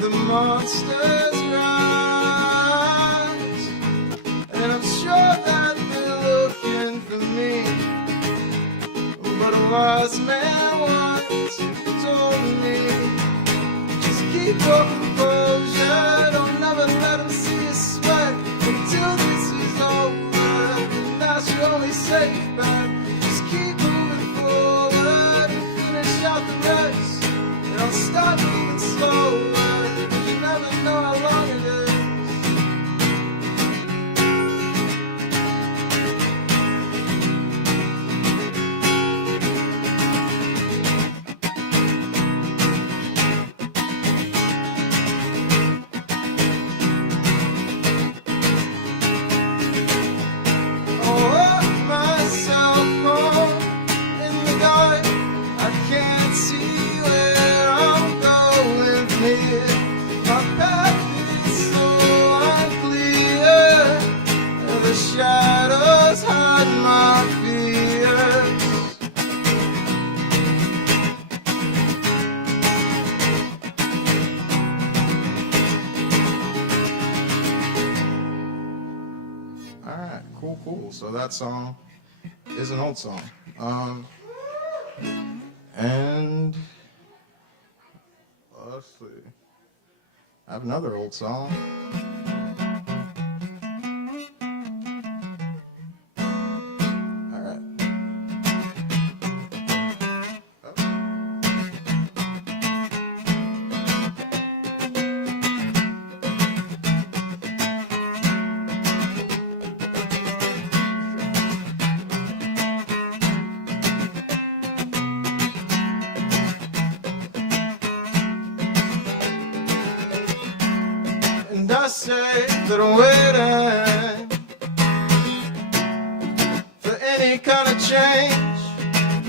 The monsters rise, and I'm sure that they're looking for me. But a wise man once told me, just keep your composure, don't ever let them see you sweat until this is over. And that's your only safe bet. Just keep moving forward and finish out the rest. And I'll start moving slower, 'cause you never know how long it is. Shadows hide my fears. All right, cool. So that song is an old song. And let's see. I have another old song. And I say that I'm waiting for any kind of change,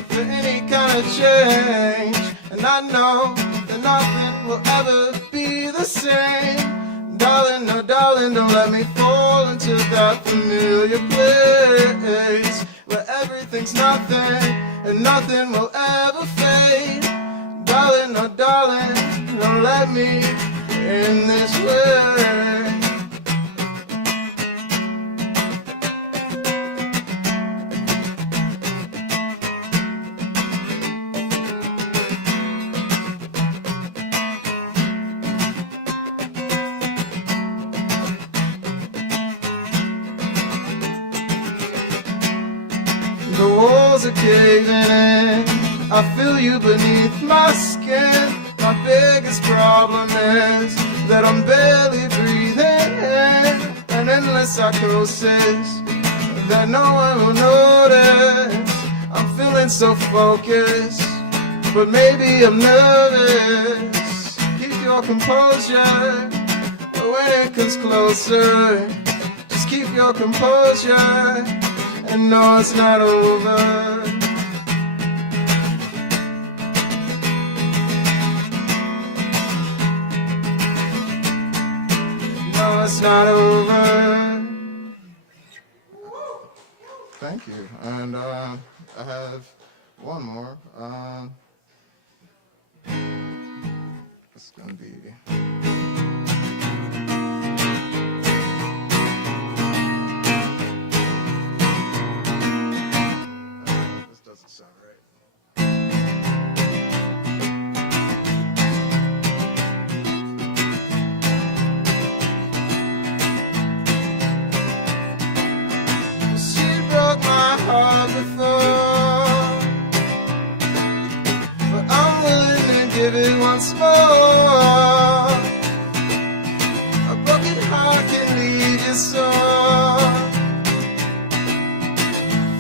for any kind of change. And I know that nothing will ever be the same. Darling, oh darling, don't let me fall into that familiar place where everything's nothing and nothing will ever fade. Darling, oh darling, don't let me in this way. The walls are caving in, I feel you beneath my skin. My biggest problem is that I'm barely breathing in an endless psychosis that no one will notice. I'm feeling so focused, but maybe I'm nervous. Keep your composure when it comes closer. Just keep your composure and know it's not over. No, it's not over. Thank you. And I have one more. It's gonna be. This doesn't sound right. She broke my heart before, but I'm willing to give it once more. A broken heart can leave you sore,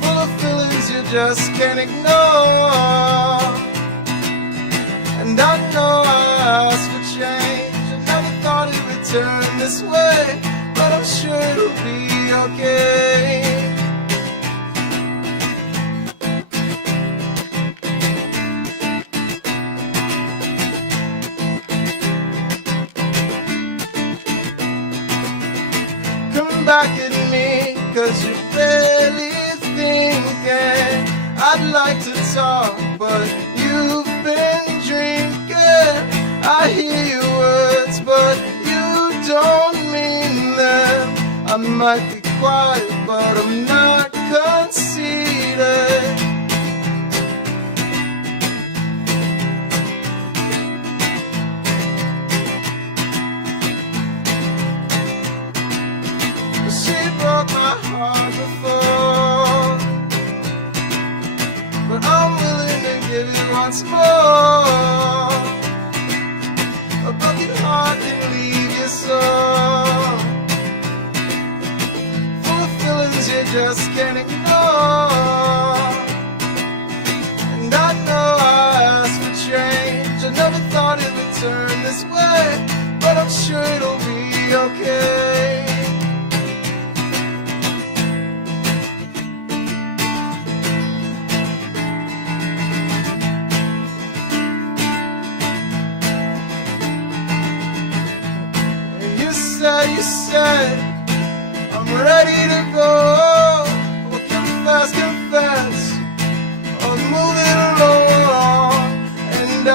full of feelings you just can't ignore. And I know I asked for change, I never thought it would turn this way, but I'm sure it'll be okay. Come back at me, 'cause you're barely thinking. I'd like to talk, but you might be quiet, but I'm not conceited. She broke my heart before, but I'm willing to give it once more. A broken heart can leave you sore, full of feelings you just can't ignore. And I know I asked for change, I never thought it would turn this way, but I'm sure it'll be okay. You said, I'm ready to go. Well, confess, I'm moving along. And I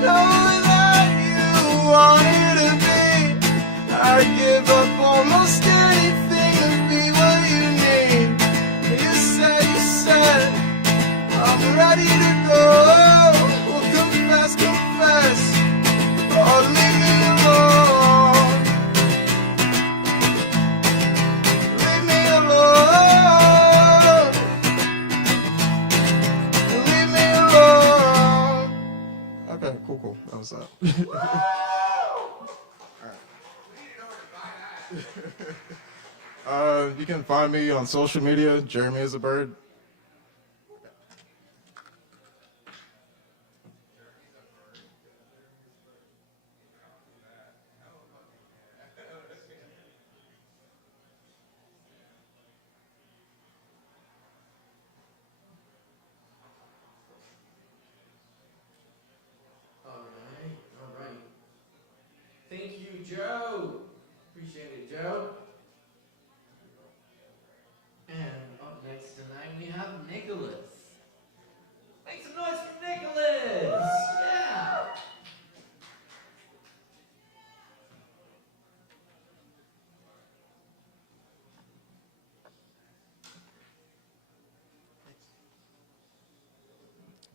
know that you wanted to be. I'd give up almost anything to be what you need. You said, I'm ready to go. Well, confess, oh, leave me alone. Okay, cool. That was that. You can find me on social media, Jeremy is a Bird. All right. Thank you, Joe. Appreciate it, Joe. And up next tonight we have Nicholas. Make some noise for Nicholas! Yeah!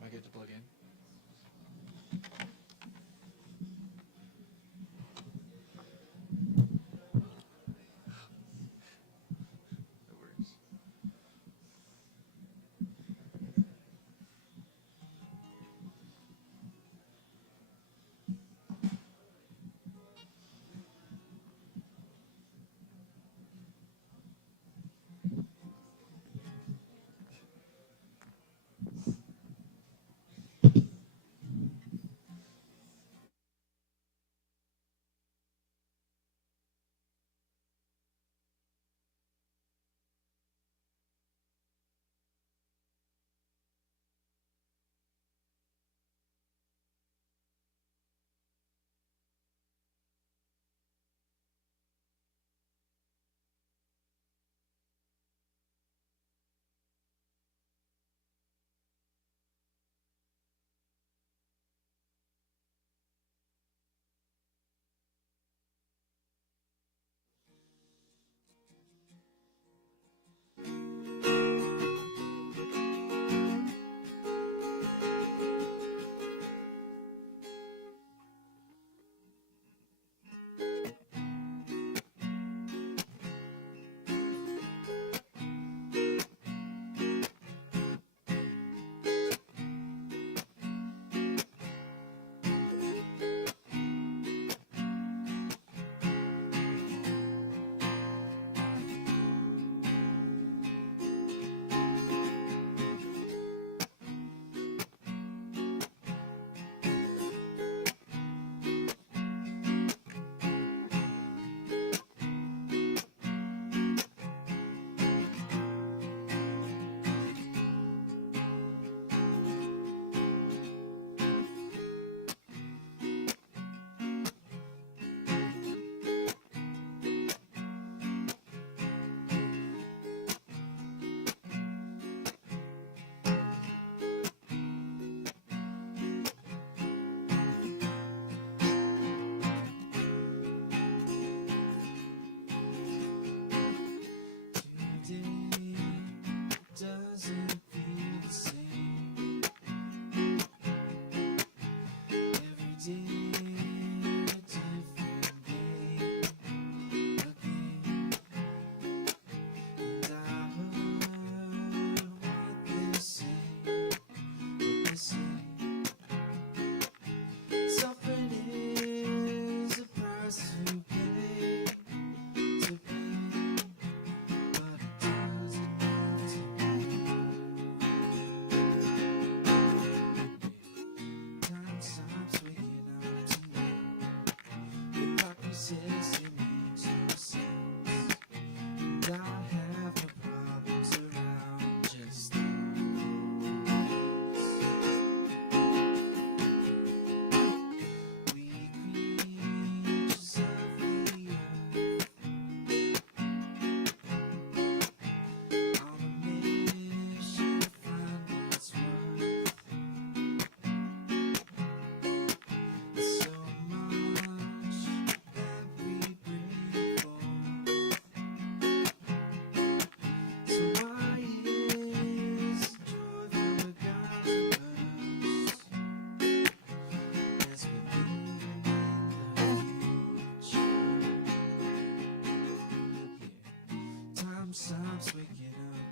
I get to plug in? That works.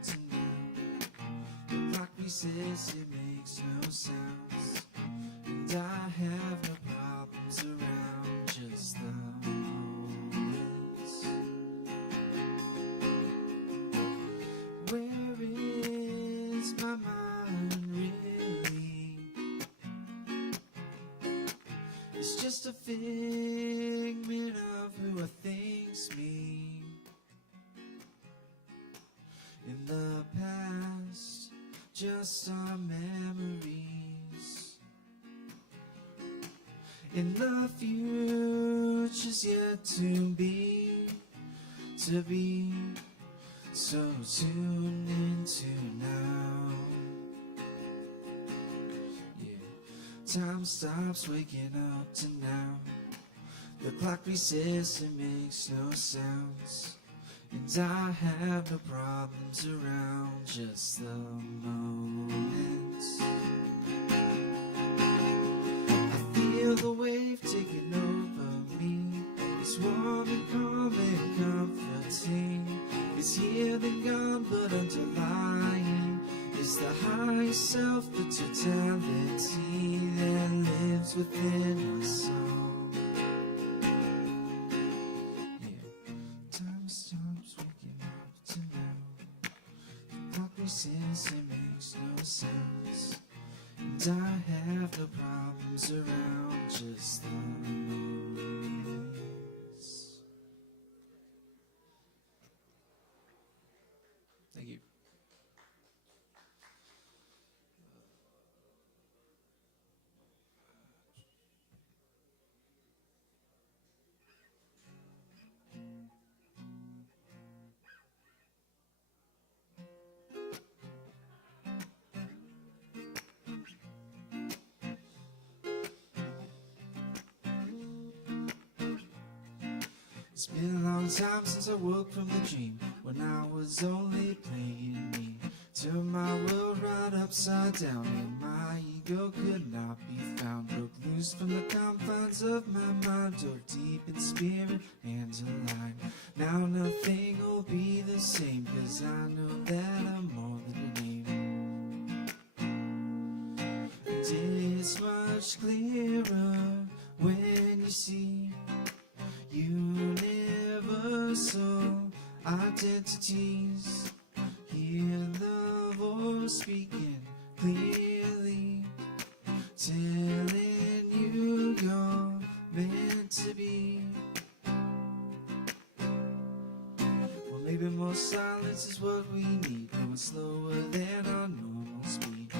to now. The clock resets, it makes no sounds. And I have no problems around, just the moments. Where is my mind really? It's just a figment of who I think's me. In the past, just our memories. In the future's yet to be. So tuned into now. Yeah, time stops waking up to now. The clock resets, it makes no sounds. And I have no problems around, just the moments. I feel the wave taking over me. It's warm and calm and comforting. It's here then gone, but underlying is the higher self, the totality that lives within us all. Yeah, time stops waking up to now. The clock resets, it makes no sounds. And I have no problems around, just the moments. Thank you. It's been a long time since I woke from the dream when I was only playing me. Turned my world right upside down and my ego could not be found. Broke loose from the confines of my mind, dove deep in spirit and aligned. Now nothing will be the same, cause I know that I'm more than a name. And it's much clearer when you see you never saw identities. Hear the voice speaking clearly, telling you you're meant to be. Well, maybe more silence is what we need, going slower than our normal speed.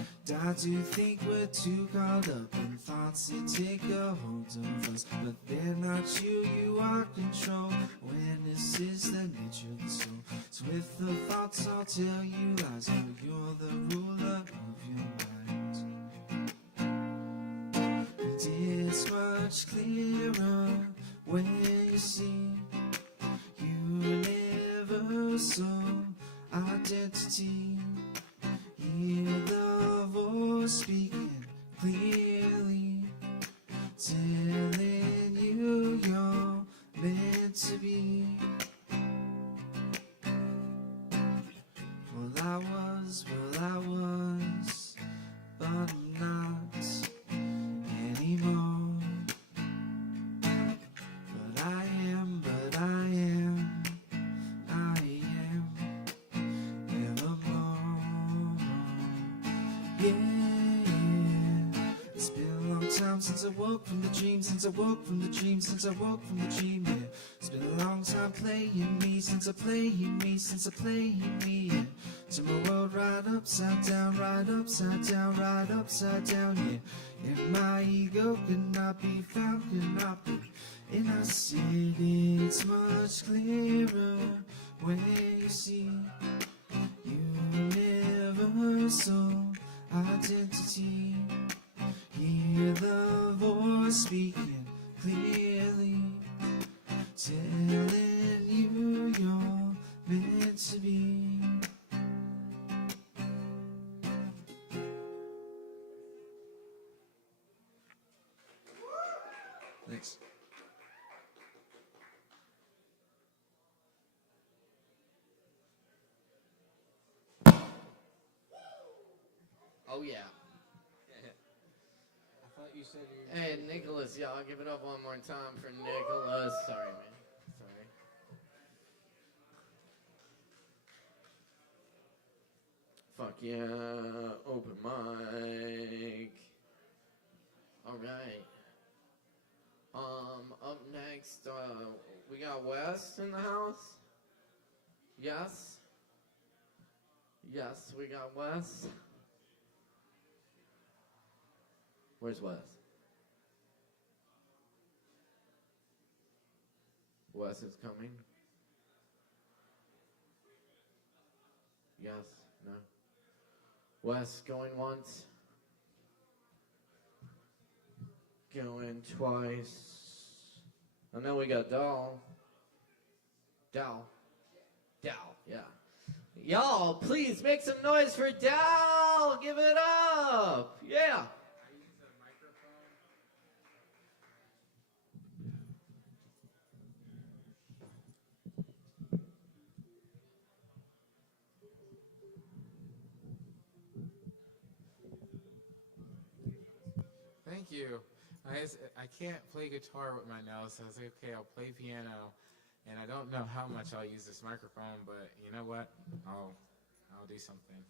I do think we're too caught up in thoughts that take a hold of us, but they're not you, you are control. Awareness is the nature of the soul. So with the thoughts I'll tell you lies, but you're the ruler of your mind. And it's much clearer when you see you never saw identity. Hear the voice speaking clearly, telling you you're meant to be. Well, I was, but I'm not anymore. But I am, evermore. Yeah, it's been a long time since I woke from the dream, since I woke from the dream, since I woke from the dream, yeah. It's been a long time playing me, since I playing me, since I playing me, yeah. Turn my world right upside down, right upside down, right upside down, yeah. And my ego could not be found, could not be. And I said it's much clearer when you see you never saw identity. Hear the voice speaking clearly, telling you you're meant to be. Thanks. Oh, yeah. I thought you said you. Hey, Nicholas, y'all, give it up one more time for Nicholas. Sorry, man. Sorry. Fuck yeah, open mic. All right. Up next, we got Wes in the house. Yes. Yes, we got Wes. Where's Wes? Wes is coming. Yes, no. Wes going once. Going twice. And then we got Dal. Dal, yeah. Y'all, please make some noise for Dal. Give it up. Yeah. Thank you. I can't play guitar with my nose, so I was like, okay, I'll play piano. And I don't know how much I'll use this microphone, but you know what? I'll do something.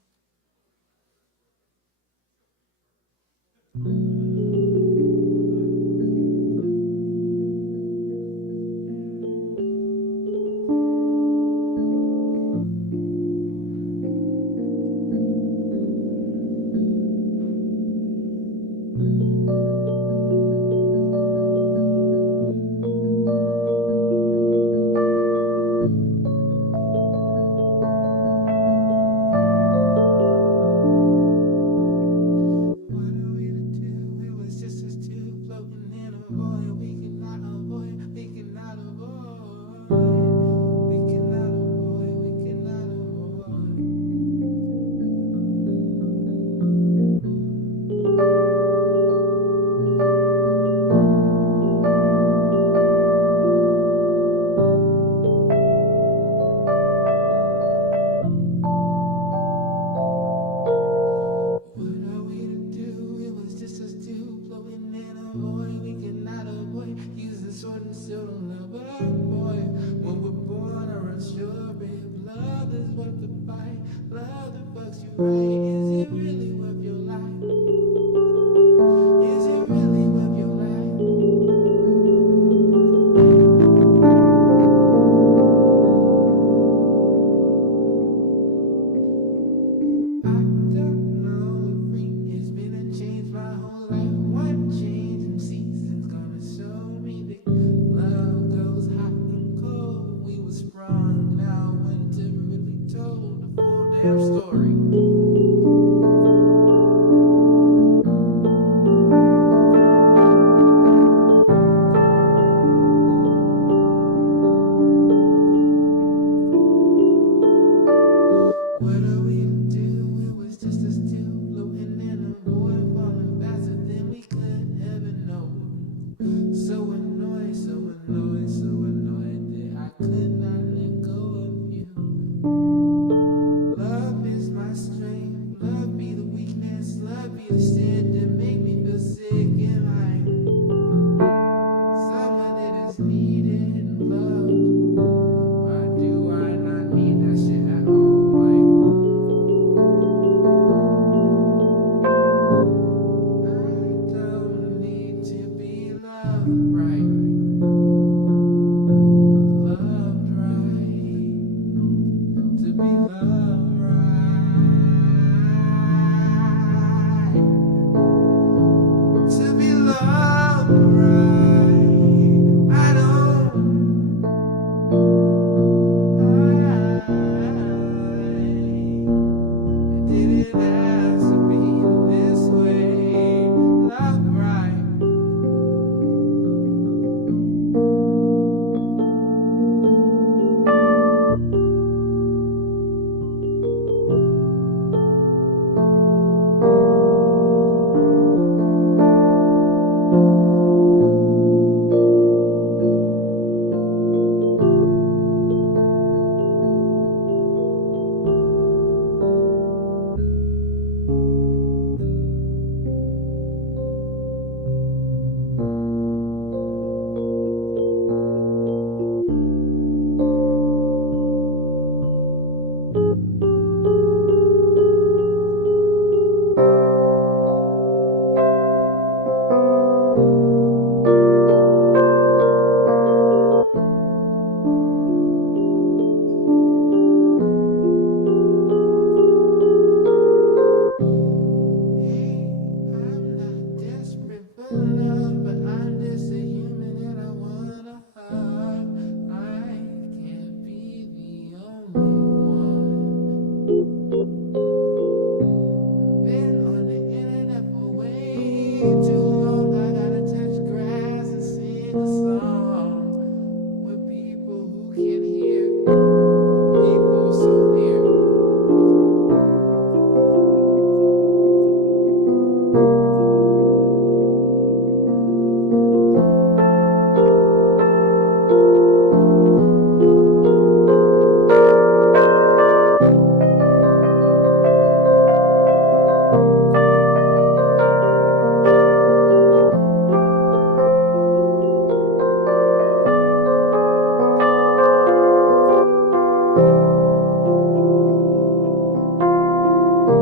And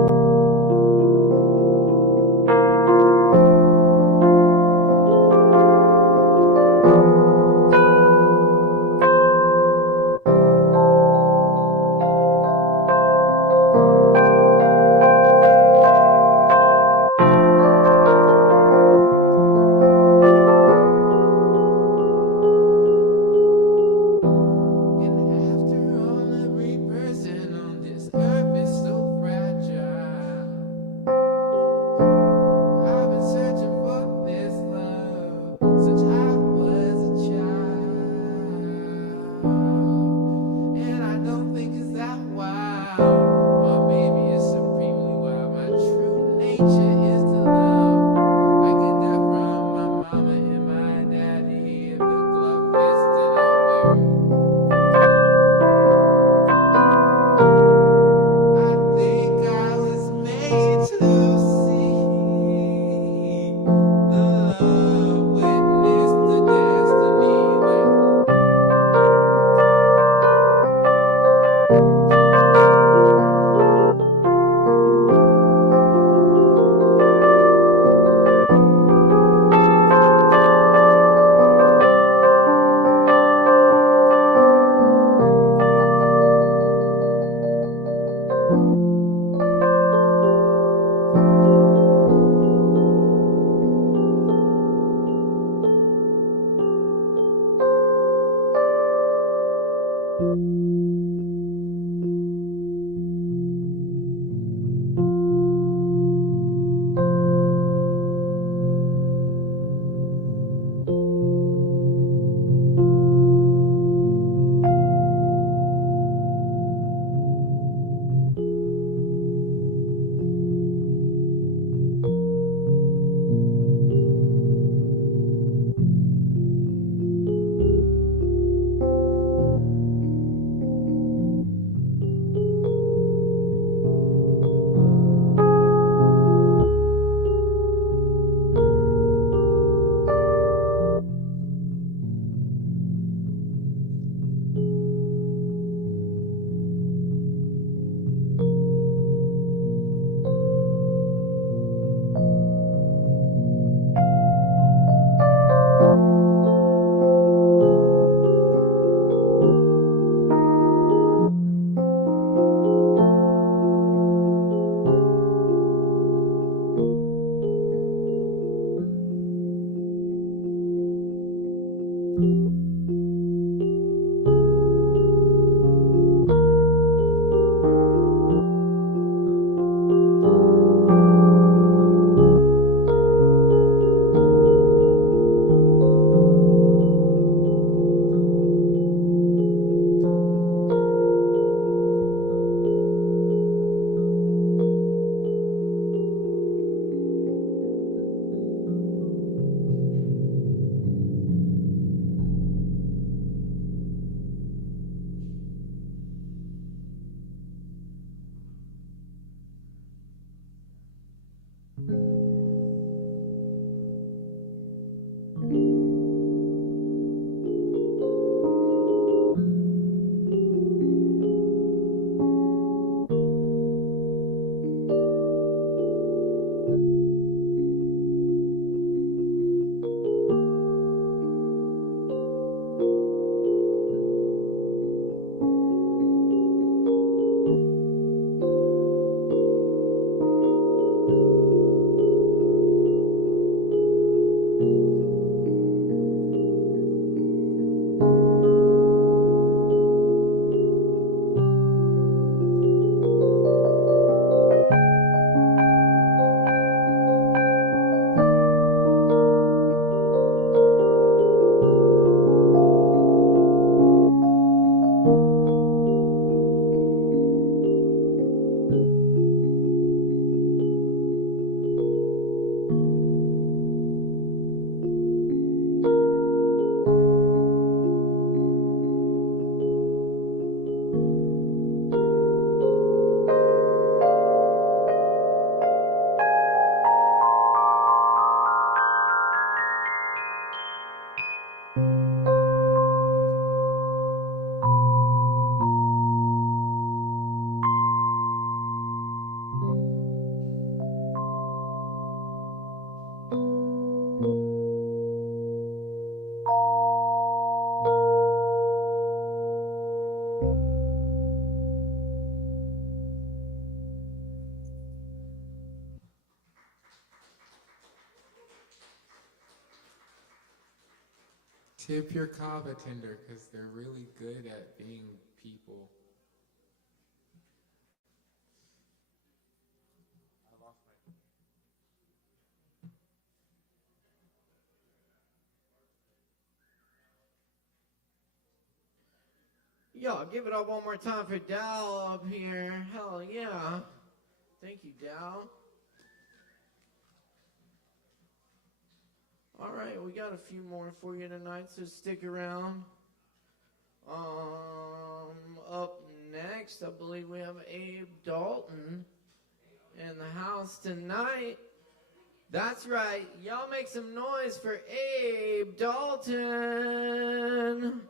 after all, every person on this earth is so fragile. Tip your kava tender because they're really good at being people. Yo, give it up one more time for Dal up here. Hell yeah. Thank you, Dal. All right, we got a few more for you tonight, so stick around. Up next, I believe we have Abe Dalton in the house tonight. That's right. Y'all make some noise for Abe Dalton.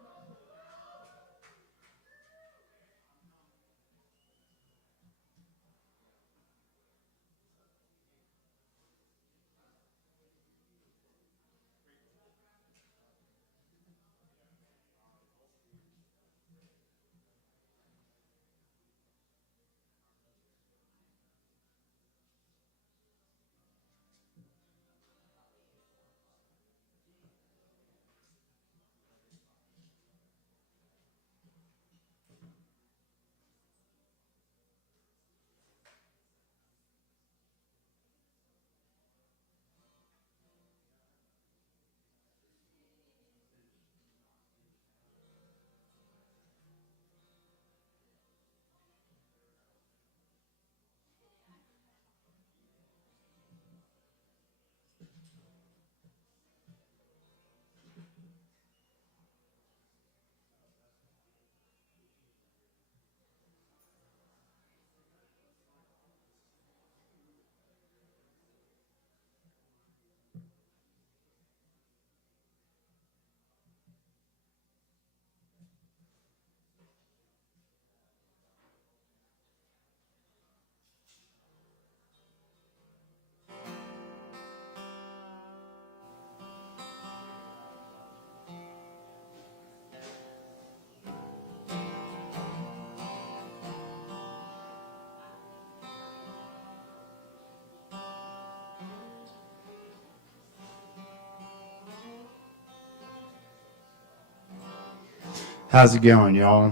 How's it going, y'all?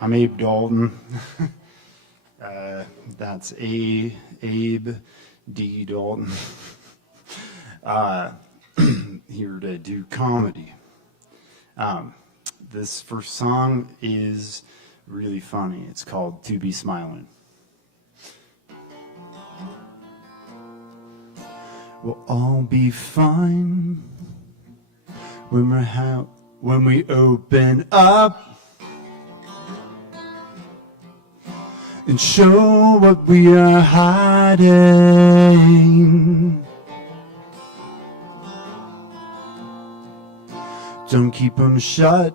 I'm Abe Dalton. That's Abe D. Dalton. Here to do comedy. This first song is really funny. It's called To Be Smiling. We'll all be fine when we open up and show what we are hiding. Don't keep them shut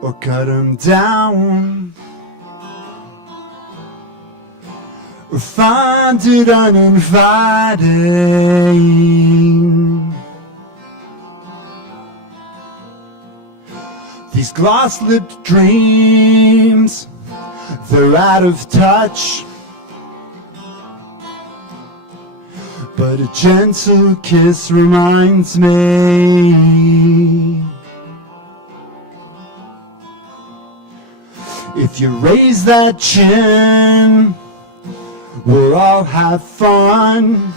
or cut them down or find it uninviting. These glass-lipped dreams, they're out of touch, but a gentle kiss reminds me. If you raise that chin, we'll all have fun.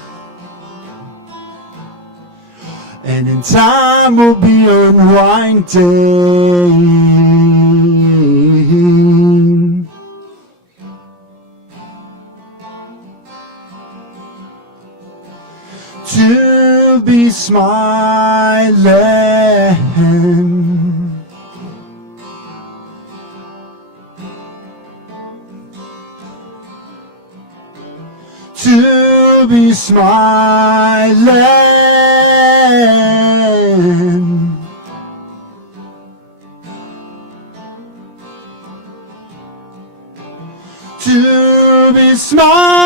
And in time we'll be unwinding. To be smiling. To be smiling. To be smiling.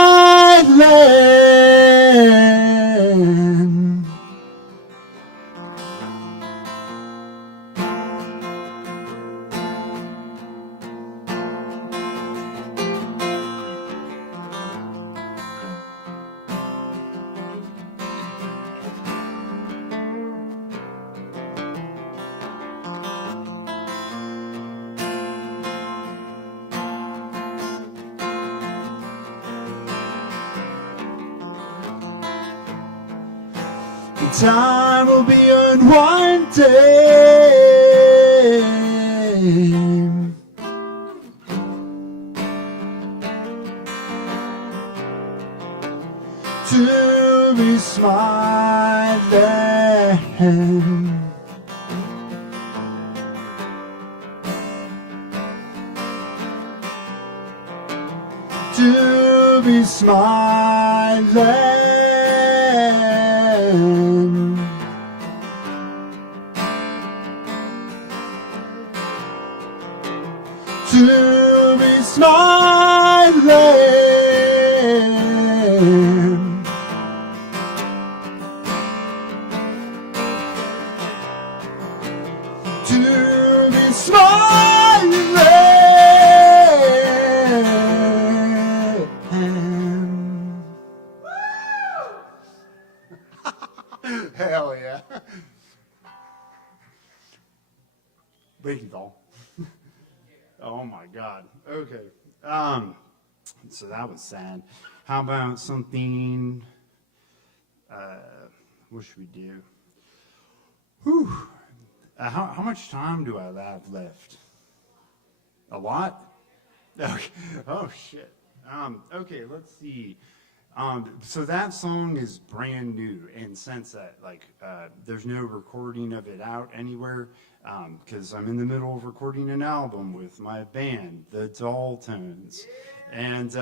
time will be on one day. To be smiling. To be smiling. To be smiling. To be smiling. Hell yeah. Breaking ball. Oh my God. Okay. So that was sad. How about something? What should we do? Whew. How much time do I have left? A lot? Okay. Oh shit. Okay, let's see. So that song is brand new in the sense that there's no recording of it out anywhere, because I'm in the middle of recording an album with my band, the Daltons. And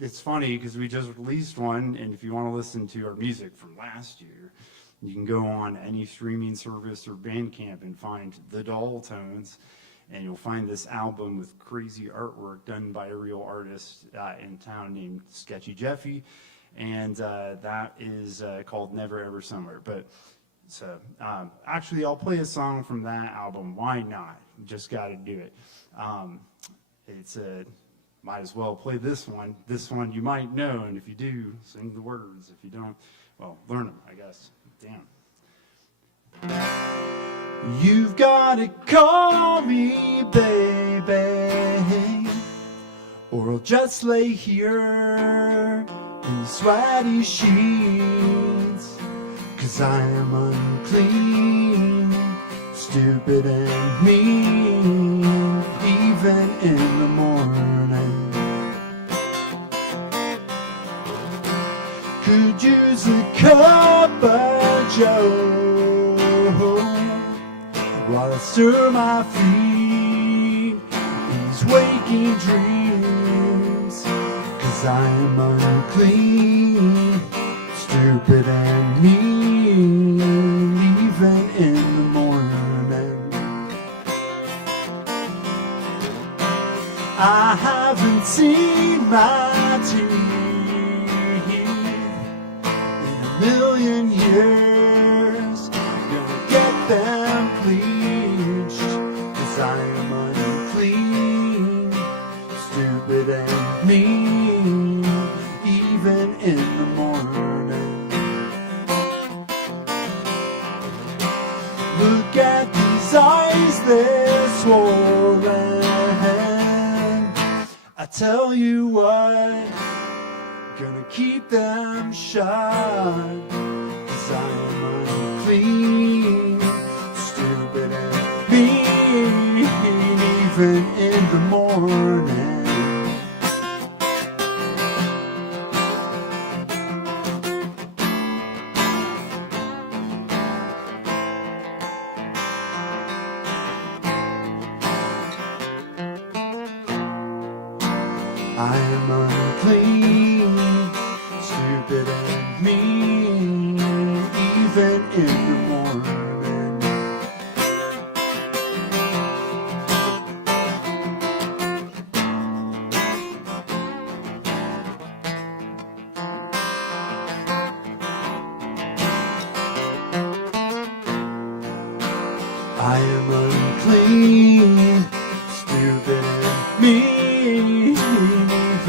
it's funny because we just released one, and if you want to listen to our music from last year, you can go on any streaming service or Bandcamp and find the Daltons, and you'll find this album with crazy artwork done by a real artist in town named Sketchy Jeffy, and that is called Never Ever Somewhere. But so actually, I'll play a song from that album. Why not? Just got to do it. It's might as well play this one. This one you might know, and if you do, sing the words. If you don't, well, learn them, I guess. Damn. You've gotta call me, baby, or I'll just lay here in sweaty sheets, 'cause I am unclean, stupid and mean, even in the morning. Could use a cup of joe while I stir my feet in these waking dreams, 'cause I am unclean, stupid and mean, even in the morning. I haven't seen my teeth in a million years, gonna get them bleached, 'cause I am unclean, stupid and mean, even in the morning. Look at these eyes, they're swollen. I tell you what, gonna keep them shut, 'cause I am unclean, stupid and mean, even in the morning. I am unclean, stupid and mean, even in the morning. I am unclean, stupid and mean,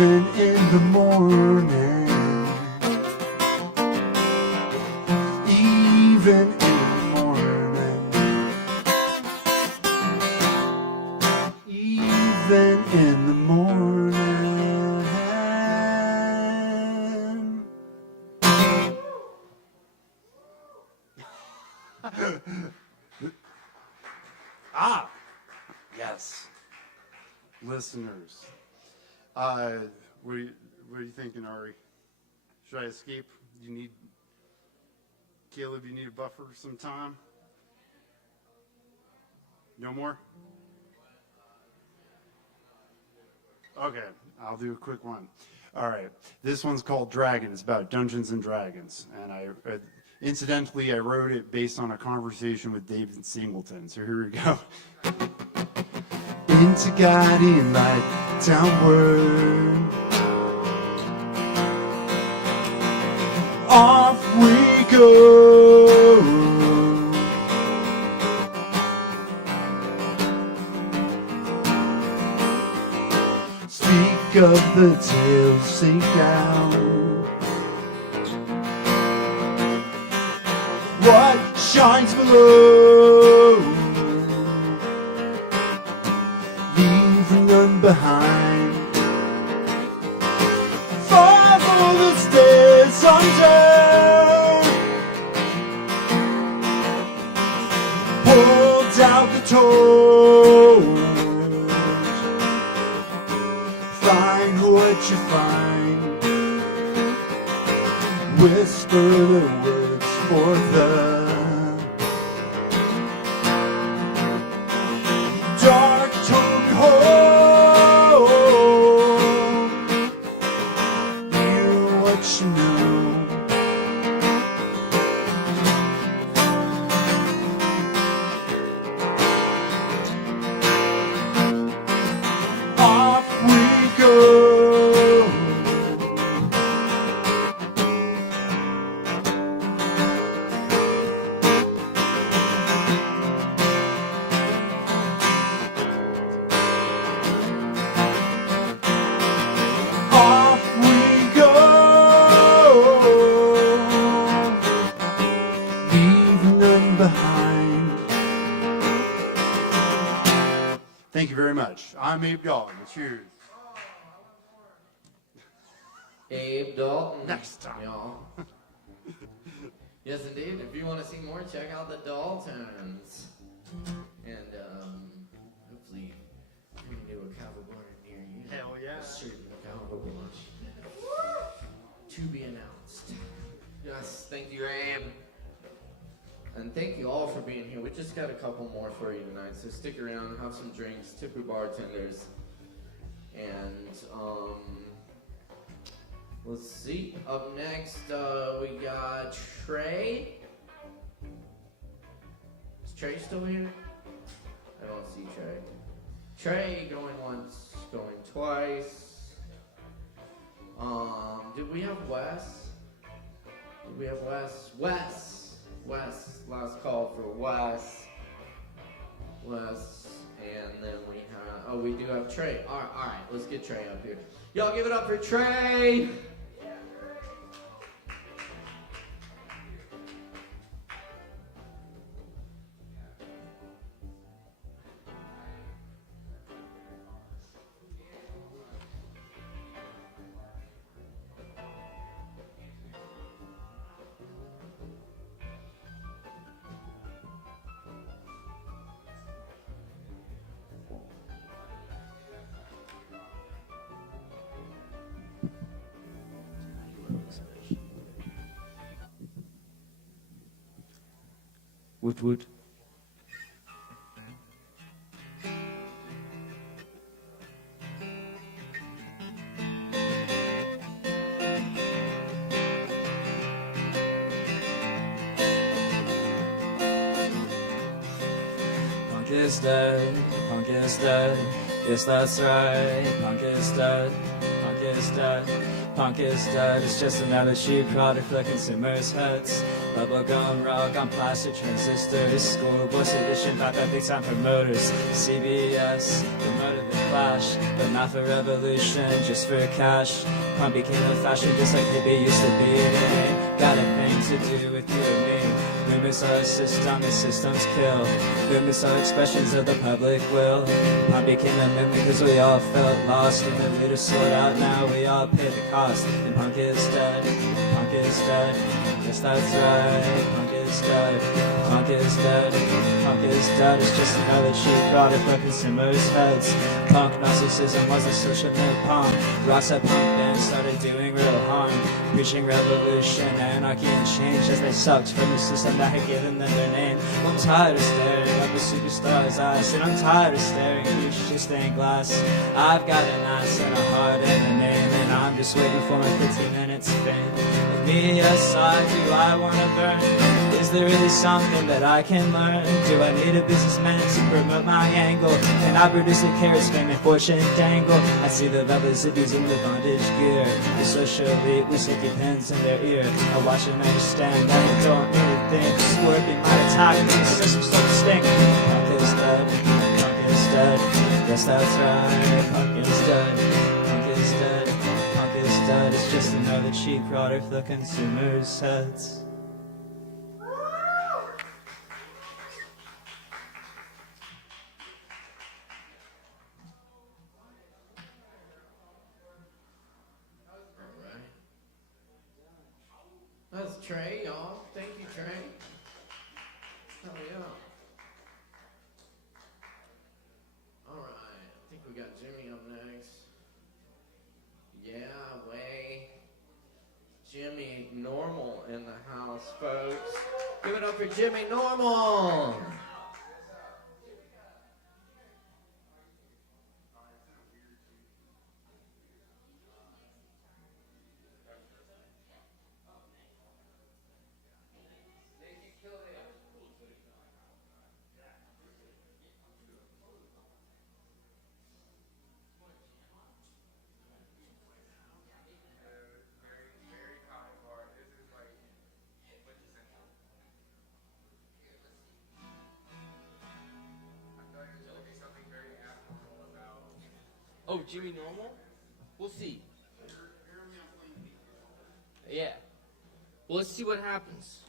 even in the morning. Even in the morning. Even in the morning. listeners. What are you thinking, Ari? Should I escape? Caleb, you need a buffer some time? No more? Okay, I'll do a quick one. All right, this one's called Dragon. It's about Dungeons and Dragons, and incidentally, I wrote it based on a conversation with David Singleton. So here we go. Into guiding light downward, off we go. Speak of the tales, sink down. What shines below, leave none behind. Follow the stairs under, hold out the torch. Find what you find, whisper the words for the dark tongue hold. You what you know. Off we go. Off we go. Leave none behind. Thank you very much. I'm Abe Dalton. Cheers. Abe Dalton. Next time. Y'all. Yes, indeed. If you want to see more, check out the Daltons. And hopefully, we can do a Kava bar near you. Hell yeah. A certain Kava bar. To be announced. Yes, thank you, Abe. And thank you all for being here. We just got a couple more for you tonight, so stick around, have some drinks, tip your bartenders. And, let's see. Up next, we got Trey. Is Trey still here? I don't see Trey. Trey going once, going twice. Did we have Wes? Did we have Wes? Wes. Last call for Wes. And then we have, we do have Trey. All right, let's get Trey up here. Y'all give it up for Trey. Woot. Punk is dead, punk is dead. Yes, that's right. Punk is dead, punk is dead. Punk is dead, it's just another cheap product for the consumers' heads. Bubblegum rock on plastic transistors. School bus edition, back up big time promoters. CBS, promoted the Clash, but not for revolution, just for cash. Punk became a fashion just like hippie used to be. It ain't got a thing to do with you and me. Movements are a system, the systems kill. Movements are expressions of the public will. Punk became a movement because we all felt lost. And the leaders sold out, now we all pay the cost. And punk is dead, punk is dead. Yes, that's right, punk is is dead. Punk is dead. Punk is dead. It's just another cheap product for consumers' heads. Punk narcissism was a social myth. Punk rocks up punk bands started doing real harm, preaching revolution, anarchy, and change as they sucked from the system that had given them their name. I'm tired of staring at the superstars' eyes, and I'm tired of staring through shit-stained glass. I've got an ass and a heart and a name, and I'm just waiting for my 15 minutes of fame. With me aside, do I want to burn? Is there really something that I can learn? Do I need a businessman to promote my angle? Can I produce a carrot, fame, and fortune dangle? I see the velvet zippers in the bondage gear. The social elite with sticky pins in their ear. I watch them understand that I don't need a thing. Scorpion might attack me, system so distinct. Punk is dead, punk is dead. Yes, that's right, punk is dead. Punk is dead, punk is dead. It's just another cheap product for the consumer's heads. That's Trey, y'all. Thank you, Trey. Hell yeah. All right. I think we got Jimmy up next. Yeah, way. Jimmy Normal in the house, folks. Give it up for Jimmy Normal. Oh, Jimmy Normal? We'll see. Yeah. Well, let's see what happens.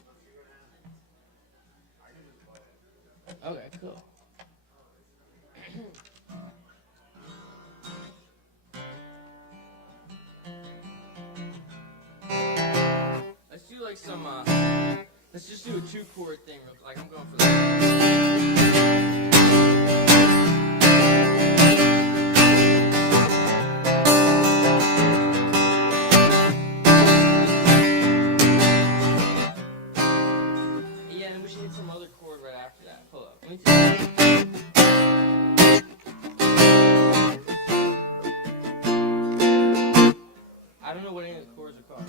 Okay, cool. Let's do like some, let's just do a 2-chord thing real quick. Like, I'm going for that. I don't know what any of the chords are called.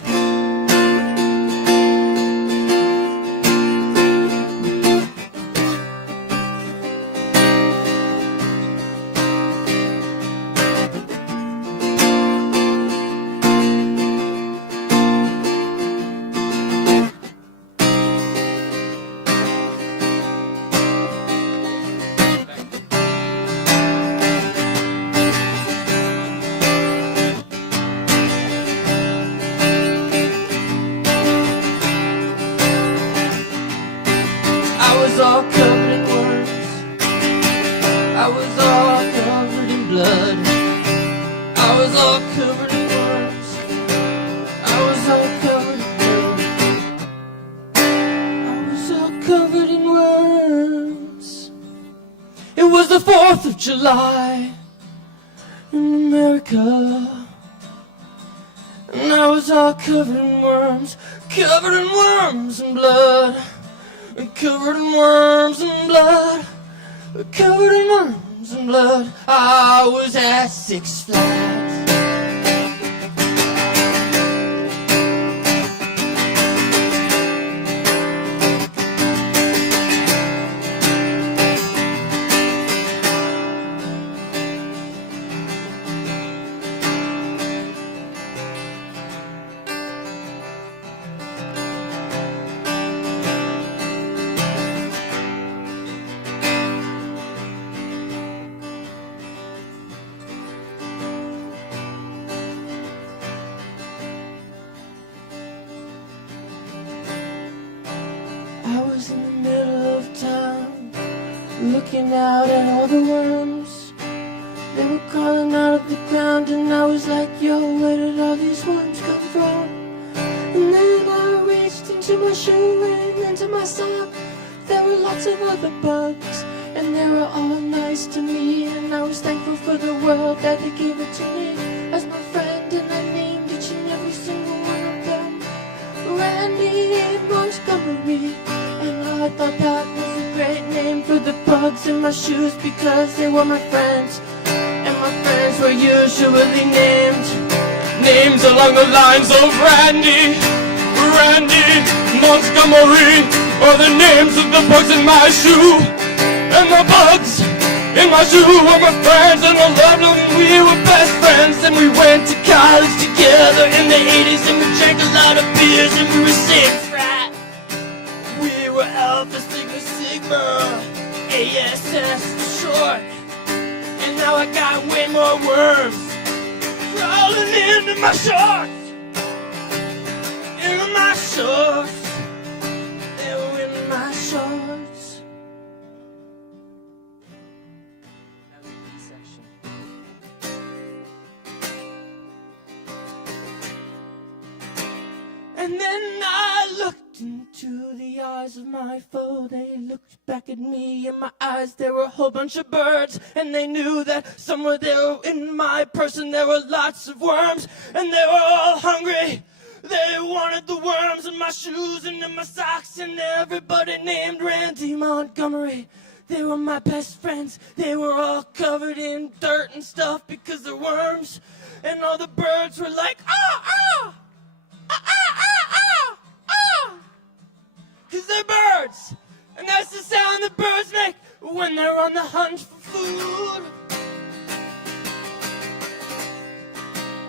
July in America, and I was all covered in worms and blood, covered in worms and blood, covered in worms and blood. I was at Six Flags. Looking out at all the worms, they were crawling out of the ground, and I was like, yo, where did all these worms come from? And then I reached into into my shoe and into my sock. There were lots of other bugs, and they were all nice to me, and I was thankful for the world that they gave it to me as my friend, and I named each and every single one of them Randy Montgomery. And I thought that was a great name for the bugs in my shoes because they were my friends, and my friends were usually named names along the lines of Randy Montgomery, or the names of the bugs in my shoe. And the bugs in my shoe were my friends, and I loved them, and we were best friends. And we went to college together in the 80s, and we drank a lot of beers, and we were sick frat. We were Alpha Sigma Sigma, ASS for short. And now I got way more worms crawling into my shorts. Into my shorts. They were in my shorts. That was a B section. And then I looked into the eyes of my foe. They looked back at me. In my eyes there were a whole bunch of birds, and they knew that somewhere there in my person there were lots of worms, and they were all hungry. They wanted the worms in my shoes and in my socks, and everybody named Randy Montgomery. They were my best friends. They were all covered in dirt and stuff because they're worms, and all the birds were like, ah, ah, ah, ah, ah, ah, ah, because they're birds, and that's the sound that birds make when they're on the hunt for food.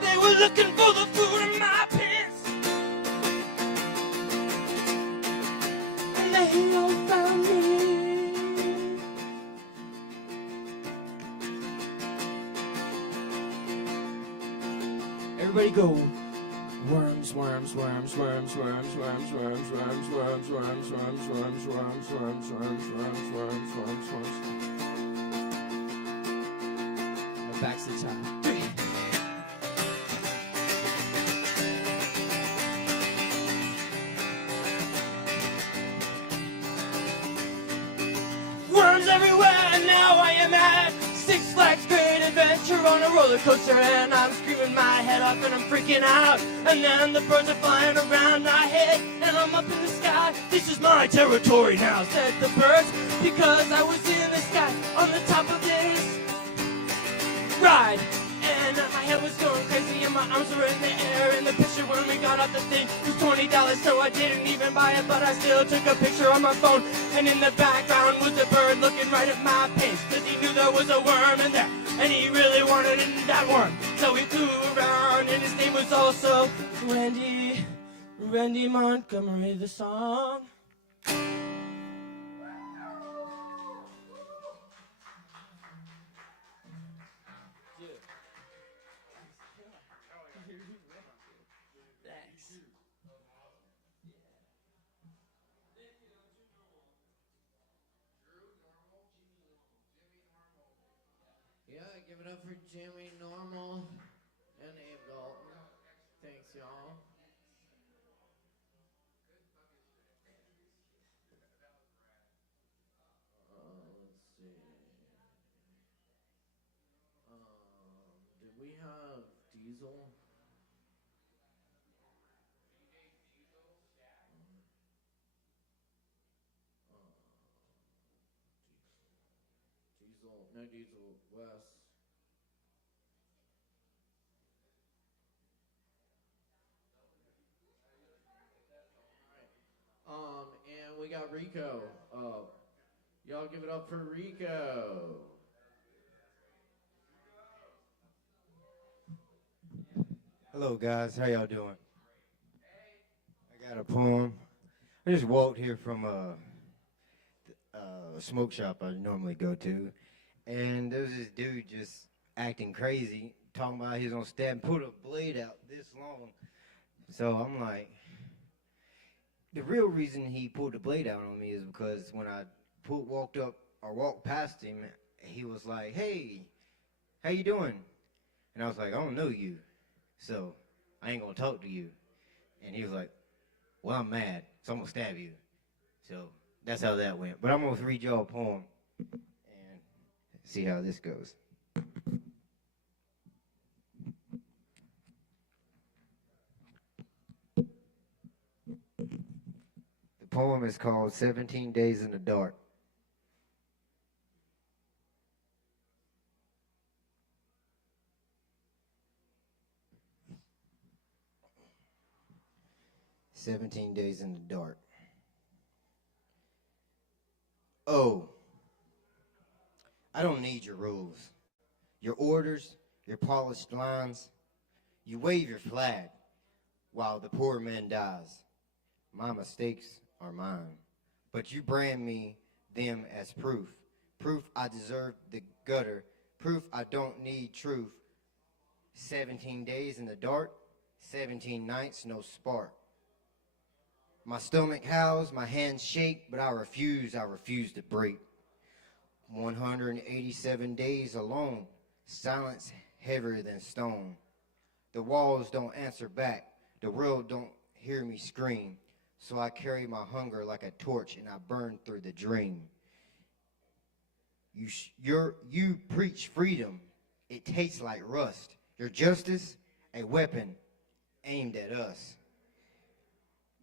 They were looking for the food in my pants. They all found me. Everybody go. Worms, worms, worms, worms, worms, worms, worms, worms, worms, worms, worms, worms, worms, worms, worms, worms, worms, worms, worms. Now back to the top. 3. Worms everywhere, and now I am at Six Flags Great Adventure on a roller coaster, and I'm screaming my head off and I'm freaking out. And then the birds are flying around my head, and I'm up in the sky. This is my territory now, said the birds, because I was in the sky on the top of this ride. And my head was going crazy and my arms were in the air. And the picture when we got off the thing was $20, so I didn't even buy it, but I still took a picture on my phone. And in the background was a bird looking right at my pants, cause he knew there was a worm in there, and he really wanted it in that worm. So he flew around, and his name was also Randy Montgomery, the song. Yeah, give it up for Jimmy Normal and Abe Dalton. Thanks, y'all. Let's see. Did we have Diesel? Diesel, no Diesel, Wes. And we got Rico. Y'all give it up for Rico. Hello guys, how y'all doing? I got a poem. I just walked here from a smoke shop I normally go to, and there was this dude just acting crazy, talking about he's gonna stab and put a blade out this long. So I'm like, the real reason he pulled the blade out on me is because when I walked past him, he was like, "Hey, how you doing?" And I was like, "I don't know you, so I ain't gonna talk to you." And he was like, well, I'm mad, so I'm going to stab you. So that's how that went. But I'm going to read y'all a poem and see how this goes. The poem is called 17 Days in the Dark. "17 Days in the Dark. Oh, I don't need your rules, your orders, your polished lines. You wave your flag while the poor man dies. My mistakes are mine, but you brand me them as proof. Proof I deserve the gutter, proof I don't need truth. 17 days in the dark, 17 nights, no spark. My stomach howls, my hands shake, but I refuse to break. 187 days alone, silence heavier than stone. The walls don't answer back, the world don't hear me scream. So I carry my hunger like a torch and I burn through the dream. You preach freedom, it tastes like rust. Your justice, a weapon aimed at us.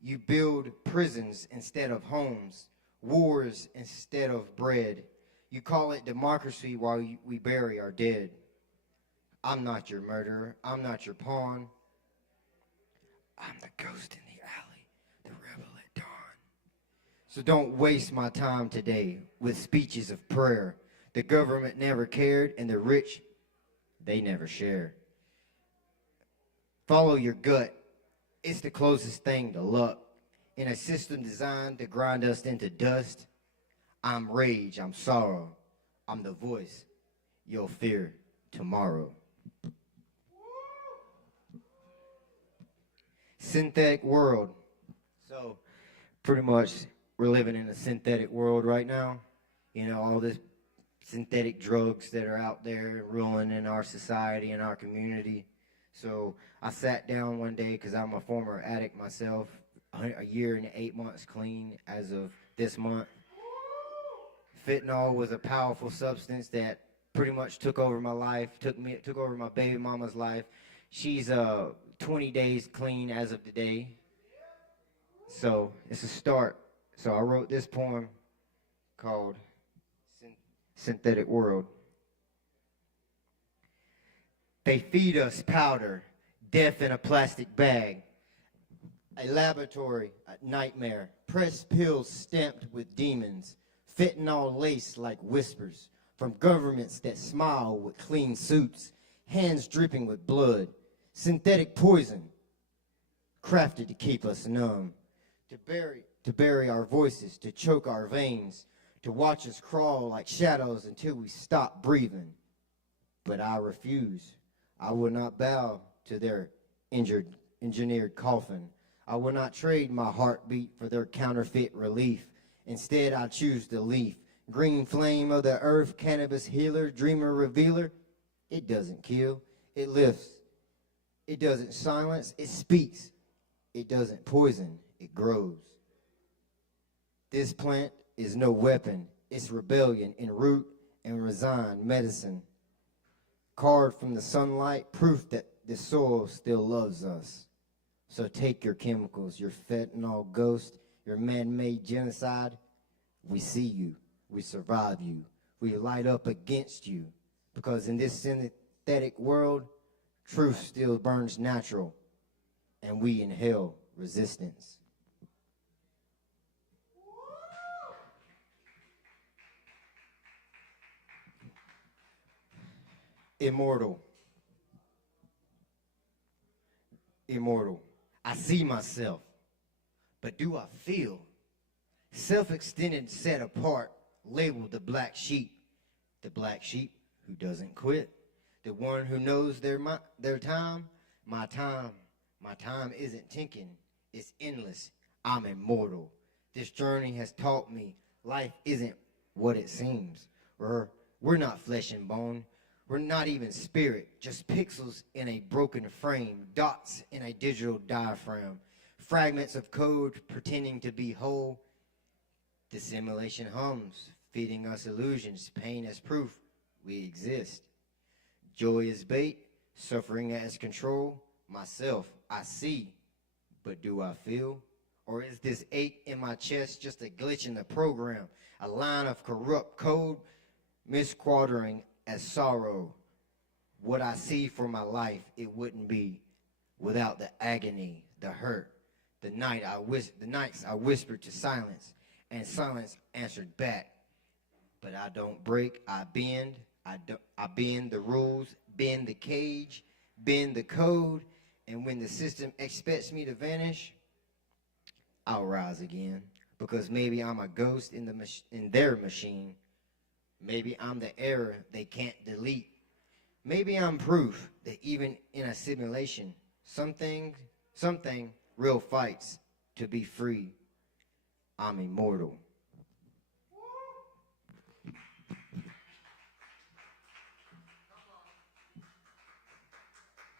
You build prisons instead of homes, wars instead of bread. You call it democracy while we bury our dead. I'm not your murderer, I'm not your pawn. I'm the ghost in the alley, the rebel at dawn. So don't waste my time today with speeches of prayer. The government never cared and the rich, they never share. Follow your gut. It's the closest thing to luck. In a system designed to grind us into dust, I'm rage, I'm sorrow, I'm the voice you'll fear tomorrow. Synthetic world. So pretty much we're living in a synthetic world right now. You know, all this synthetic drugs that are out there ruining our society and our community. So I sat down one day because I'm a former addict myself, a year and 8 months clean as of this month. Fentanyl was a powerful substance that pretty much took over my life, took over my baby mama's life. She's 20 days clean as of today. So it's a start. So I wrote this poem called Synthetic World. They feed us powder, death in a plastic bag, a laboratory, a nightmare, pressed pills stamped with demons, fentanyl laced like whispers from governments that smile with clean suits, hands dripping with blood, synthetic poison, crafted to keep us numb, to bury our voices, to choke our veins, to watch us crawl like shadows until we stop breathing. But I refuse. I will not bow to their engineered coffin. I will not trade my heartbeat for their counterfeit relief. Instead, I choose the leaf. Green flame of the earth, cannabis healer, dreamer revealer. It doesn't kill, it lifts. It doesn't silence, it speaks. It doesn't poison, it grows. This plant is no weapon. It's rebellion in root and resign medicine. Carved from the sunlight, proof that the soil still loves us. So take your chemicals, your fentanyl ghost, your man-made genocide. We see you. We survive you. We light up against you. Because in this synthetic world, truth still burns natural. And we inhale resistance. Immortal. Immortal. I see myself, but do I feel? Self-extended, set apart, labeled the black sheep. The black sheep who doesn't quit. The one who knows their time. My time isn't ticking. It's endless. I'm immortal. This journey has taught me life isn't what it seems. We're not flesh and bone. We're not even spirit, just pixels in a broken frame, dots in a digital diaphragm, fragments of code pretending to be whole. The simulation hums, feeding us illusions, pain as proof we exist. Joy is bait, suffering as control. Myself, I see, but do I feel? Or is this ache in my chest just a glitch in the program, a line of corrupt code, misquadering as sorrow? What I see for my life, it wouldn't be without the agony, the hurt, the nights I whispered to silence, and silence answered back. But I don't break, I bend. I bend the rules, bend the cage, bend the code, and when the system expects me to vanish, I'll rise again. Because maybe I'm a ghost in their machine. Maybe I'm the error they can't delete. Maybe I'm proof that even in a simulation, something real fights to be free. I'm immortal.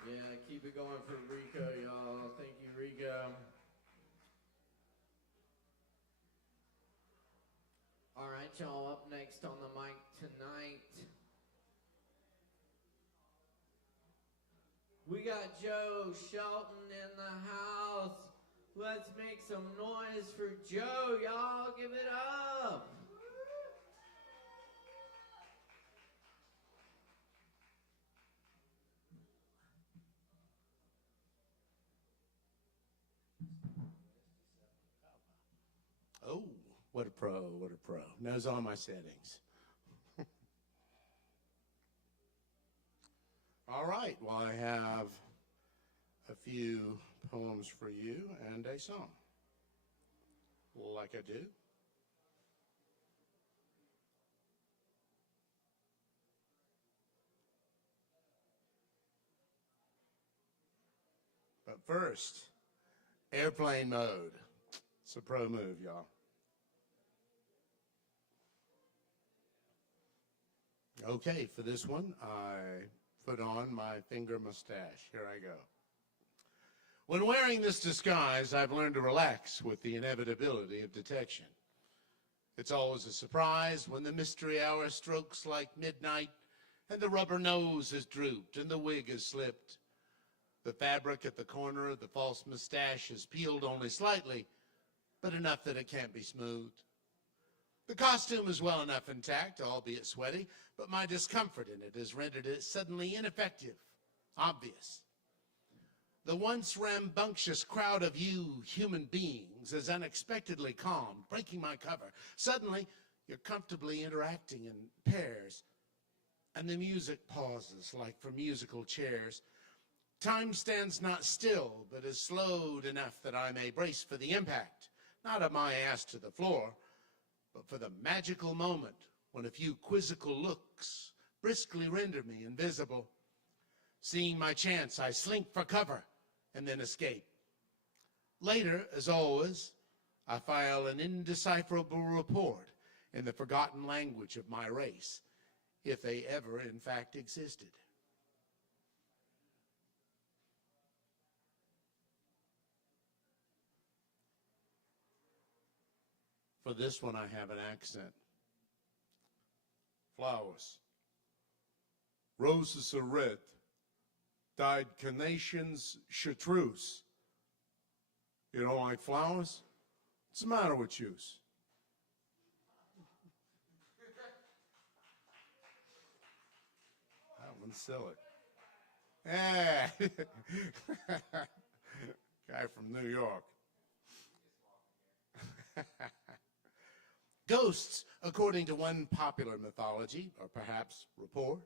Yeah, keep it going for Rico, y'all. Thank you, Rico. All right, y'all, up next on the mic tonight, we got Joe Shelton in the house. Let's make some noise for Joe, y'all. Give it up. Oh, what a pro, what a pro. Knows all my settings. All right, well, I have a few poems for you and a song, like I do. But first, airplane mode. It's a pro move, y'all. Okay, for this one, I put on my finger mustache. Here I go. When wearing this disguise, I've learned to relax with the inevitability of detection. It's always a surprise when the mystery hour strokes like midnight and the rubber nose is drooped and the wig is slipped. The fabric at the corner of the false mustache is peeled only slightly, but enough that it can't be smoothed. The costume is well enough intact, albeit sweaty, but my discomfort in it has rendered it suddenly ineffective, obvious. The once rambunctious crowd of you human beings is unexpectedly calm, breaking my cover. Suddenly, you're comfortably interacting in pairs, and the music pauses like for musical chairs. Time stands not still, but is slowed enough that I may brace for the impact, not of my ass to the floor, but for the magical moment when a few quizzical looks briskly render me invisible. Seeing my chance, I slink for cover and then escape. Later, as always, I file an indecipherable report in the forgotten language of my race, if they ever in fact existed. For this one, I have an accent. Flowers. Roses are red. Dyed carnations chartreuse. You don't like flowers? What's the matter with you? That one's silly. Yeah. Guy from New York. Ghosts, according to one popular mythology, or perhaps report,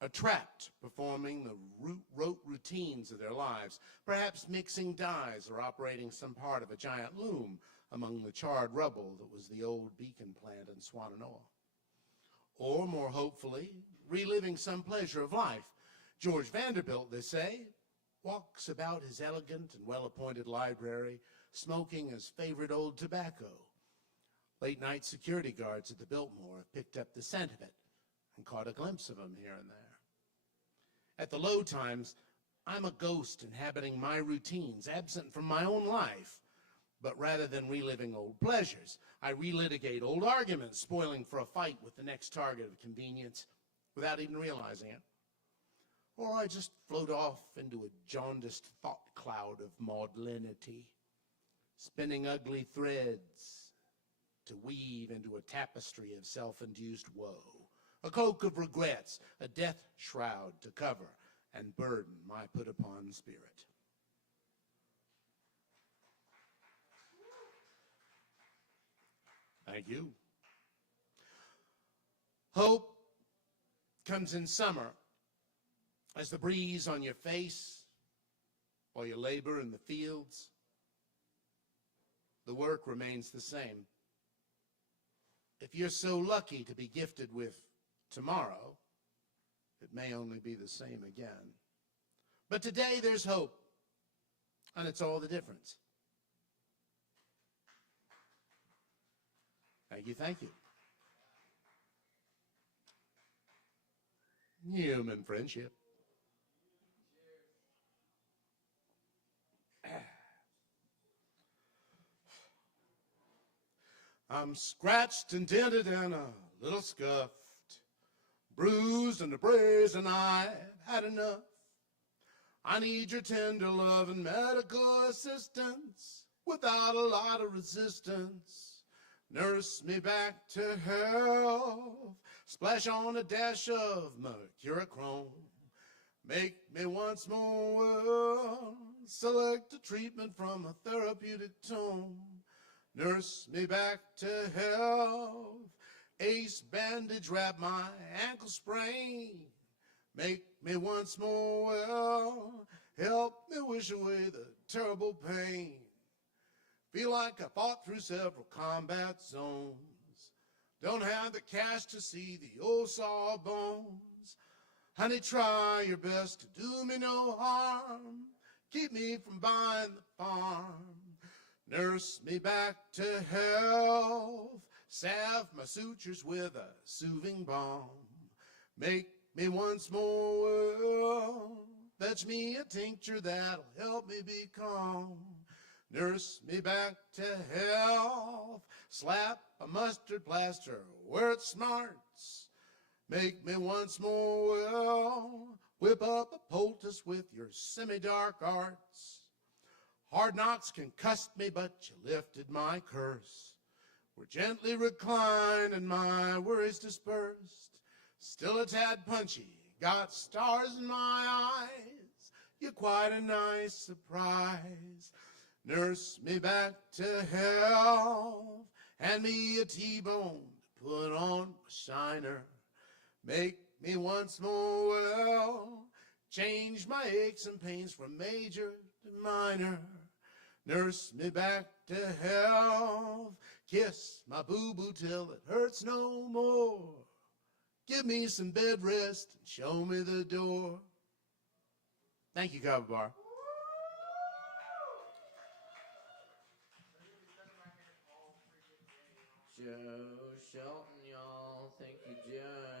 are trapped performing the rote routines of their lives, perhaps mixing dyes or operating some part of a giant loom among the charred rubble that was the old beacon plant in Swannanoa. Or, more hopefully, reliving some pleasure of life. George Vanderbilt, they say, walks about his elegant and well-appointed library, smoking his favorite old tobacco. Late-night security guards at the Biltmore have picked up the scent of it and caught a glimpse of him here and there. At the low times, I'm a ghost inhabiting my routines, absent from my own life. But rather than reliving old pleasures, I relitigate old arguments, spoiling for a fight with the next target of convenience without even realizing it. Or I just float off into a jaundiced thought cloud of maudlinity, spinning ugly threads to weave into a tapestry of self-induced woe, a cloak of regrets, a death shroud to cover and burden my put-upon spirit. Thank you. Hope comes in summer as the breeze on your face while you labor in the fields. The work remains the same. If you're so lucky to be gifted with tomorrow, it may only be the same again. But today there's hope, and it's all the difference. Thank you, thank you. Human friendship. I'm scratched and dented and a little scuffed, bruised and abrased, and I've had enough. I need your tender love and medical assistance without a lot of resistance. Nurse me back to health, splash on a dash of mercurochrome. Make me once more well, select a treatment from a therapeutic tome. Nurse me back to health, ace bandage wrap my ankle sprain. Make me once more well, help me wish away the terrible pain. Feel like I fought through several combat zones. Don't have the cash to see the old sawbones. Honey, try your best to do me no harm. Keep me from buying the farm. Nurse me back to health. Salve my sutures with a soothing balm. Make me once more well. Fetch me a tincture that'll help me be calm. Nurse me back to health. Slap a mustard plaster where it smarts. Make me once more well. Whip up a poultice with your semi-dark arts. Hard knocks concussed me, but you lifted my curse. We're gently reclined and my worries dispersed. Still a tad punchy, got stars in my eyes. You're quite a nice surprise. Nurse me back to health. Hand me a T-bone to put on my shiner. Make me once more well. Change my aches and pains from major to minor. Nurse me back to health. Kiss my boo-boo till it hurts no more. Give me some bed rest and show me the door. Thank you, Kava Bar. Joe Shelton, y'all. Thank you, Joe.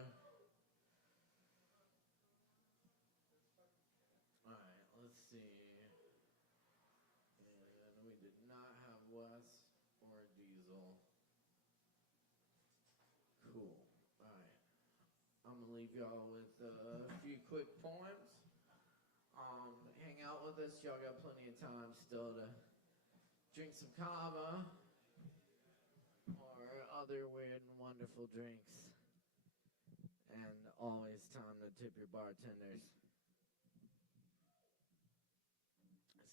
All right, let's see. And we did not have Wes or Diesel. Cool. All right. I'm going to leave y'all with a few quick poems. Hang out with us. Y'all got plenty of time still to drink some kava or other weird and wonderful drinks. And always time to tip your bartenders.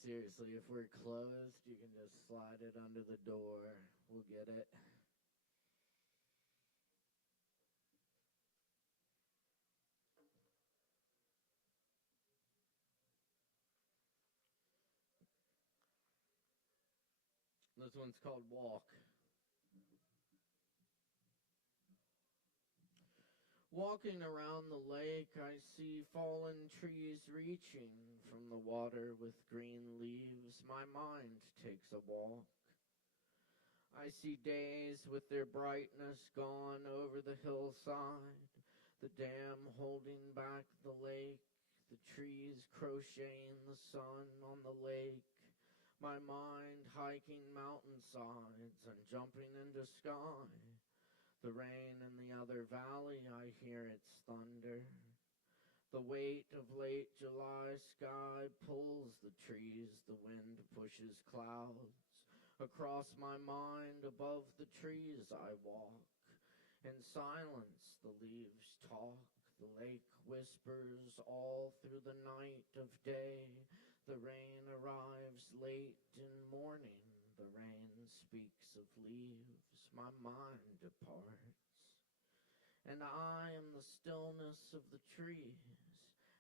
Seriously, if we're closed, you can just slide it under the door. We'll get it. This one's called Walk. Walking around the lake, I see fallen trees reaching from the water with green leaves. My mind takes a walk. I see days with their brightness gone over the hillside, the dam holding back the lake, the trees crocheting the sun on the lake, my mind hiking mountainsides and jumping into sky. The rain in the other valley, I hear its thunder. The weight of late July sky pulls the trees, the wind pushes clouds. Across my mind, above the trees I walk. In silence the leaves talk, the lake whispers all through the night of day. The rain arrives late in morning, the rain speaks of leaves, my mind departs. And I am the stillness of the trees,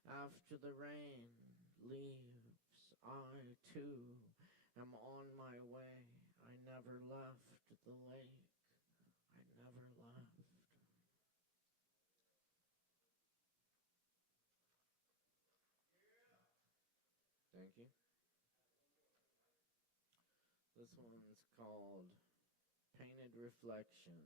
after the rain leaves, I too am on my way. I never left the lake, I never left. Thank you. This one's called Painted Reflection.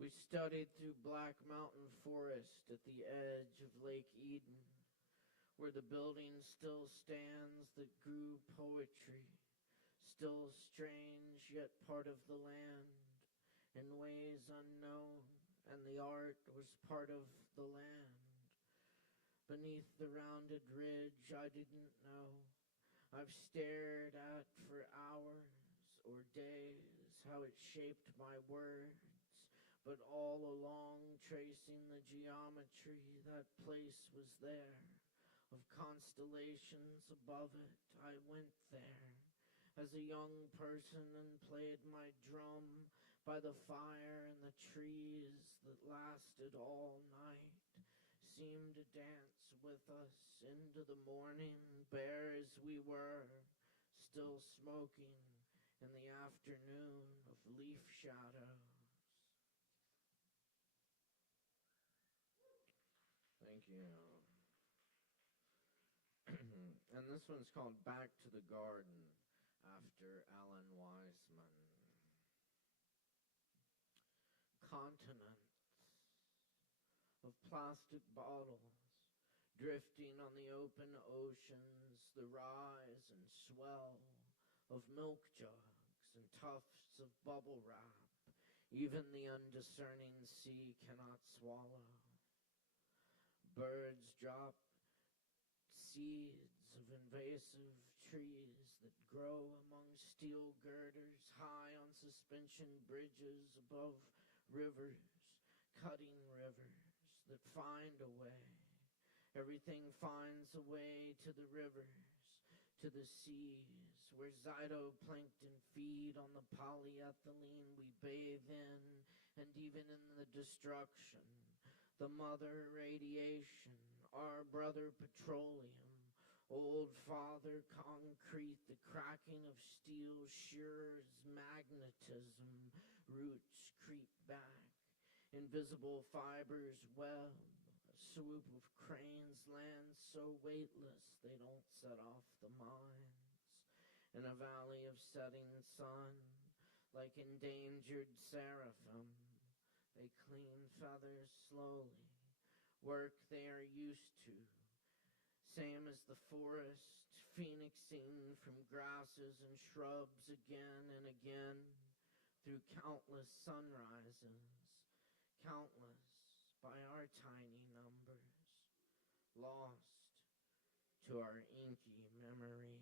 We studied through Black Mountain Forest at the edge of Lake Eden, where the building still stands that grew poetry, still strange yet part of the land, in ways unknown, and the art was part of the land. Beneath the rounded ridge I didn't know, I've stared at for hours or days how it shaped my words, but all along tracing the geometry, that place was there. Of constellations above it, I went there as a young person and played my drum by the fire, and the trees that lasted all night seemed to dance with us into the morning, bare as we were, still smoking in the afternoon of leaf shadows. Thank you. And this one's called Back to the Garden, after Alan Weisman. Continents of plastic bottles drifting on the open oceans, the rise and swell of milk jugs and tufts of bubble wrap, even the undiscerning sea cannot swallow. Birds drop seeds of invasive trees that grow among steel girders, high on suspension bridges above rivers, cutting rivers that find a way. Everything finds a way to the rivers, to the seas, where phytoplankton feed on the polyethylene we bathe in, and even in the destruction, the mother radiation, our brother petroleum, old father concrete, the cracking of steel sure as magnetism, roots creep back, invisible fibers web, a swoop of cranes land so weightless they don't set off the mines. In a valley of setting sun, like endangered seraphim, they clean feathers slowly, work they are used to, same as the forest, phoenixing from grasses and shrubs again and again, through countless sunrises, countless by our tiny numbers, lost to our inky memory.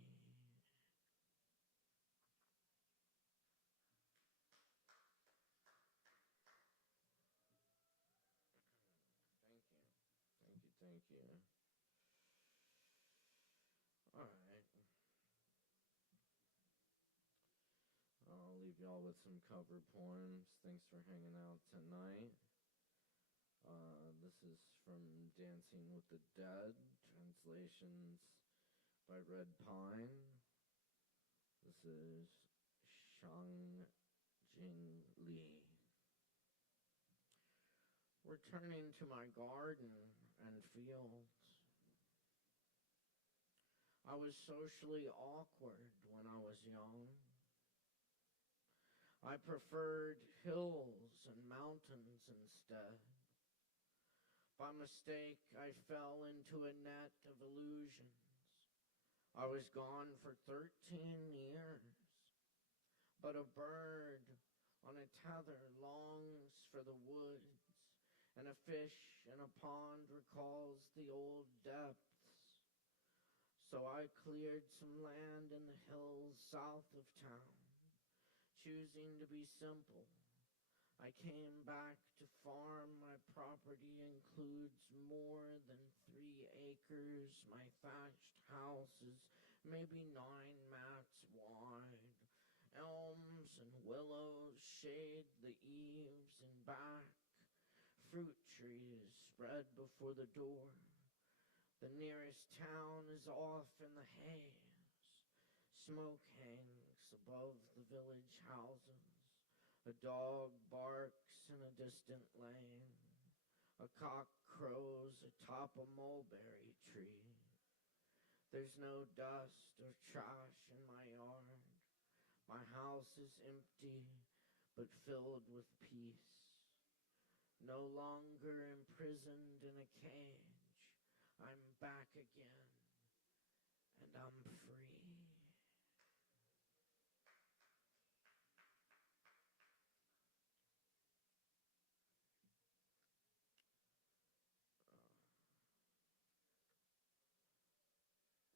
Thank you. Thank you, thank you. All right. I'll leave y'all with some cover poems. Thanks for hanging out tonight. This is from Dancing with the Dead, translations by Red Pine. This is Shang Jing Li. Returning to my garden and fields. I was socially awkward when I was young. I preferred hills and mountains instead. By mistake, I fell into a net of illusions. I was gone for 13 years. But a bird on a tether longs for the woods, and a fish in a pond recalls the old depths. So I cleared some land in the hills south of town, choosing to be simple. I came back to farm. My property includes more than 3 acres. My thatched house is maybe 9 mats wide. Elms and willows shade the eaves and back. Fruit trees spread before the door. The nearest town is off in the haze. Smoke hangs above the village houses. A dog barks in a distant lane. A cock crows atop a mulberry tree. There's no dust or trash in my yard. My house is empty, but filled with peace. No longer imprisoned in a cage, I'm back again, and I'm free.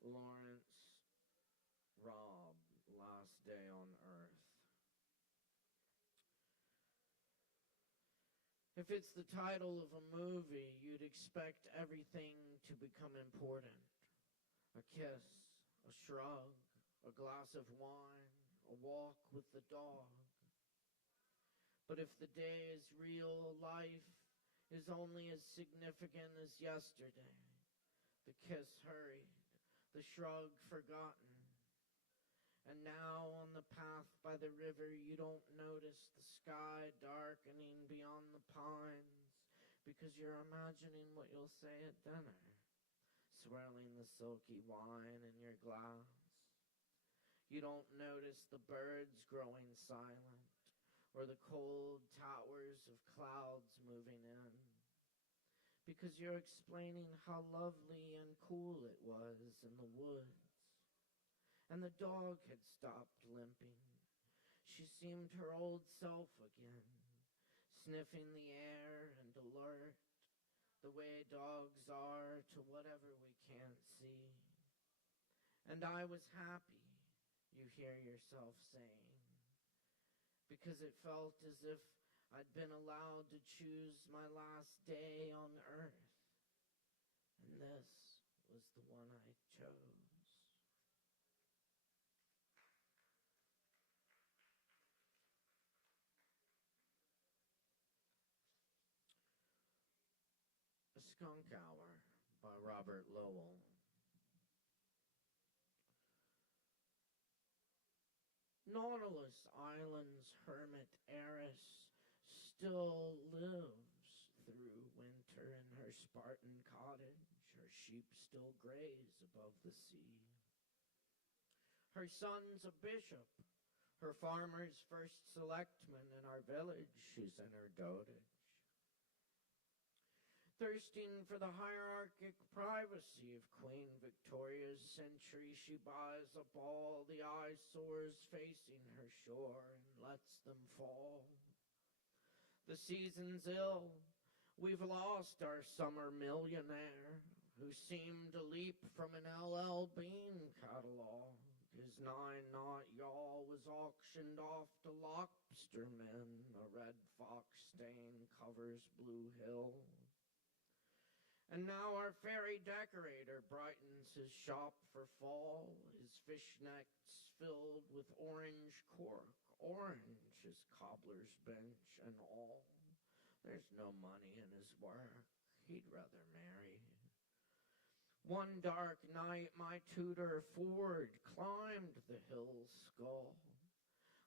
Lawrence Robb, Last Day on Earth. If it's the title of a movie, you'd expect everything to become important. A kiss, a shrug, a glass of wine, a walk with the dog. But if the day is real, life is only as significant as yesterday. The kiss hurried, the shrug forgotten. And now on the path by the river, you don't notice the sky darkening beyond the pines because you're imagining what you'll say at dinner, swirling the silky wine in your glass. You don't notice the birds growing silent or the cold towers of clouds moving in because you're explaining how lovely and cool it was in the woods. And the dog had stopped limping. She seemed her old self again, sniffing the air and alert, the way dogs are to whatever we can't see. And I was happy, you hear yourself saying, because it felt as if I'd been allowed to choose my last day on earth. And this was the one I chose. A Skunk Hour by Robert Lowell. Nautilus Island's hermit heiress still lives through winter in her Spartan cottage. Her sheep still graze above the sea. Her son's a bishop, her farmer's first selectman in our village. She's in her dotage. Thirsting for the hierarchic privacy of Queen Victoria's century, she buys up all the eyesores facing her shore and lets them fall. The season's ill. We've lost our summer millionaire who seemed to leap from an LL Bean catalog. His 9-knot yawl was auctioned off to lobstermen. A red fox stain covers Blue Hill. And now our fairy decorator brightens his shop for fall, his fishnets filled with orange cork, orange his cobbler's bench and all. There's no money in his work, he'd rather marry. One dark night my tutor Ford climbed the hill's skull.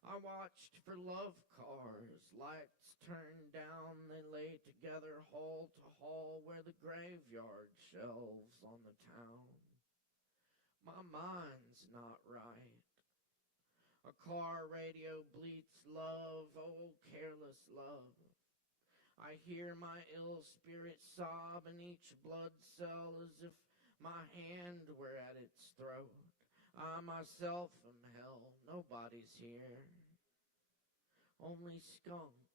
I watched for love cars, lights turned down, they lay together hall to hall where the graveyard shelves on the town. My mind's not right. A car radio bleats love, oh careless love. I hear my ill spirit sob in each blood cell as if my hand were at its throat. I myself am hell, nobody's here. Only skunks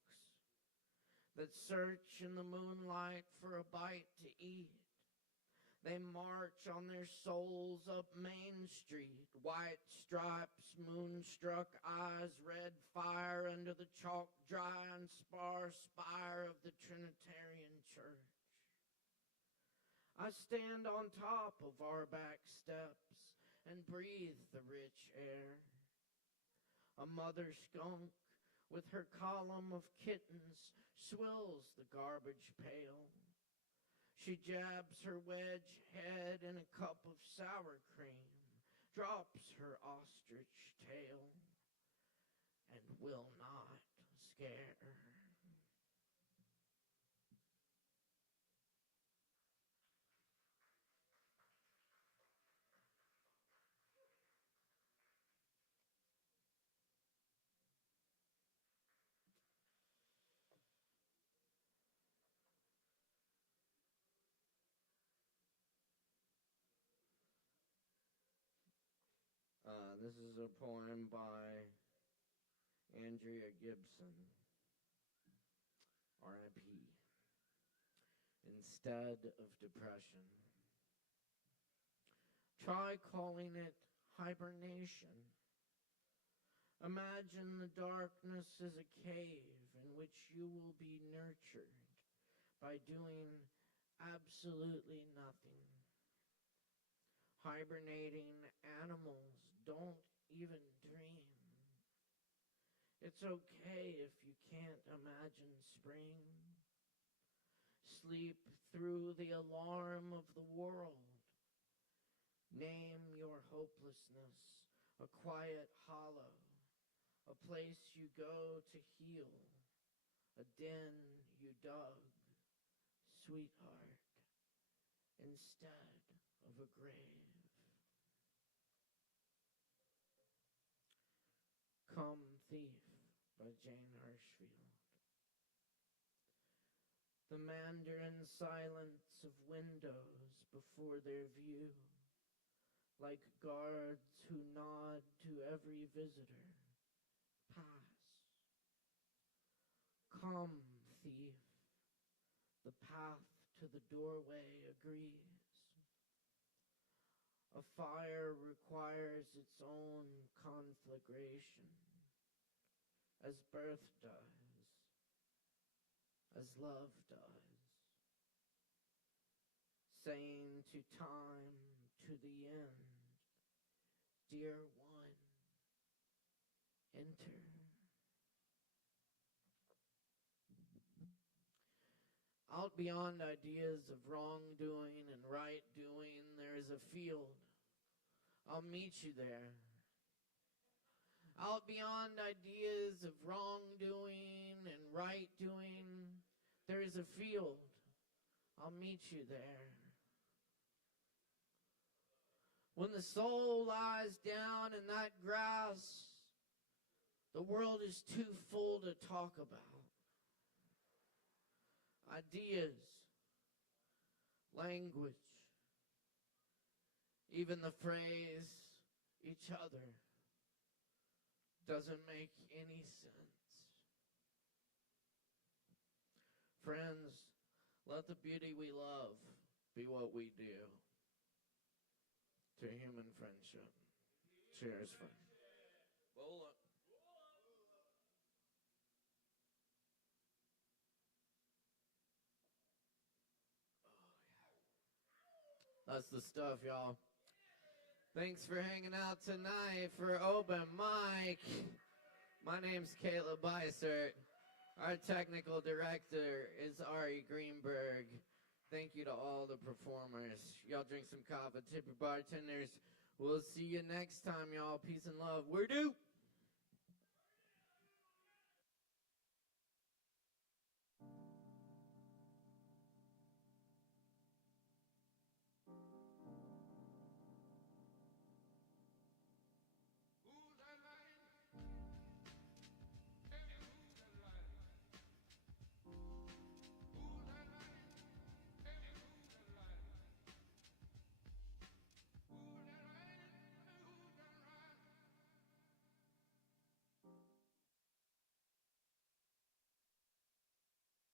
that search in the moonlight for a bite to eat. They march on their souls up Main Street, white stripes, moonstruck eyes, red fire under the chalk dry and sparse spire of the Trinitarian Church. I stand on top of our back steps and breathe the rich air. A mother skunk with her column of kittens swills the garbage pail. She jabs her wedge head in a cup of sour cream, drops her ostrich tail, and will not scare. This is a poem by Andrea Gibson, R.I.P. Instead of depression, try calling it hibernation. Imagine the darkness as a cave in which you will be nurtured by doing absolutely nothing. Hibernating animals don't even dream. It's okay if you can't imagine spring. Sleep through the alarm of the world. Name your hopelessness, a quiet hollow, a place you go to heal, a den you dug, sweetheart, instead of a grave. Come Thief by Jane Hirshfield. The Mandarin silence of windows before their view, like guards who nod to every visitor, pass. Come, thief, the path to the doorway agrees. A fire requires its own conflagration, as birth does, as love does. Saying to time, to the end, dear one, enter. Out beyond ideas of wrongdoing and right doing, there is a field. I'll meet you there. Out beyond ideas of wrongdoing and right doing, there is a field. I'll meet you there. When the soul lies down in that grass, the world is too full to talk about. Ideas, language, even the phrase each other doesn't make any sense. Friends, let the beauty we love be what we do. To human friendship. Cheers, friend. Bola. That's the stuff, y'all. Thanks for hanging out tonight for Open Mic. My name's Caleb Beissert. Our technical director is Ari Greenberg. Thank you to all the performers. Y'all drink some kava, tip your bartenders. We'll see you next time, y'all. Peace and love. We're due.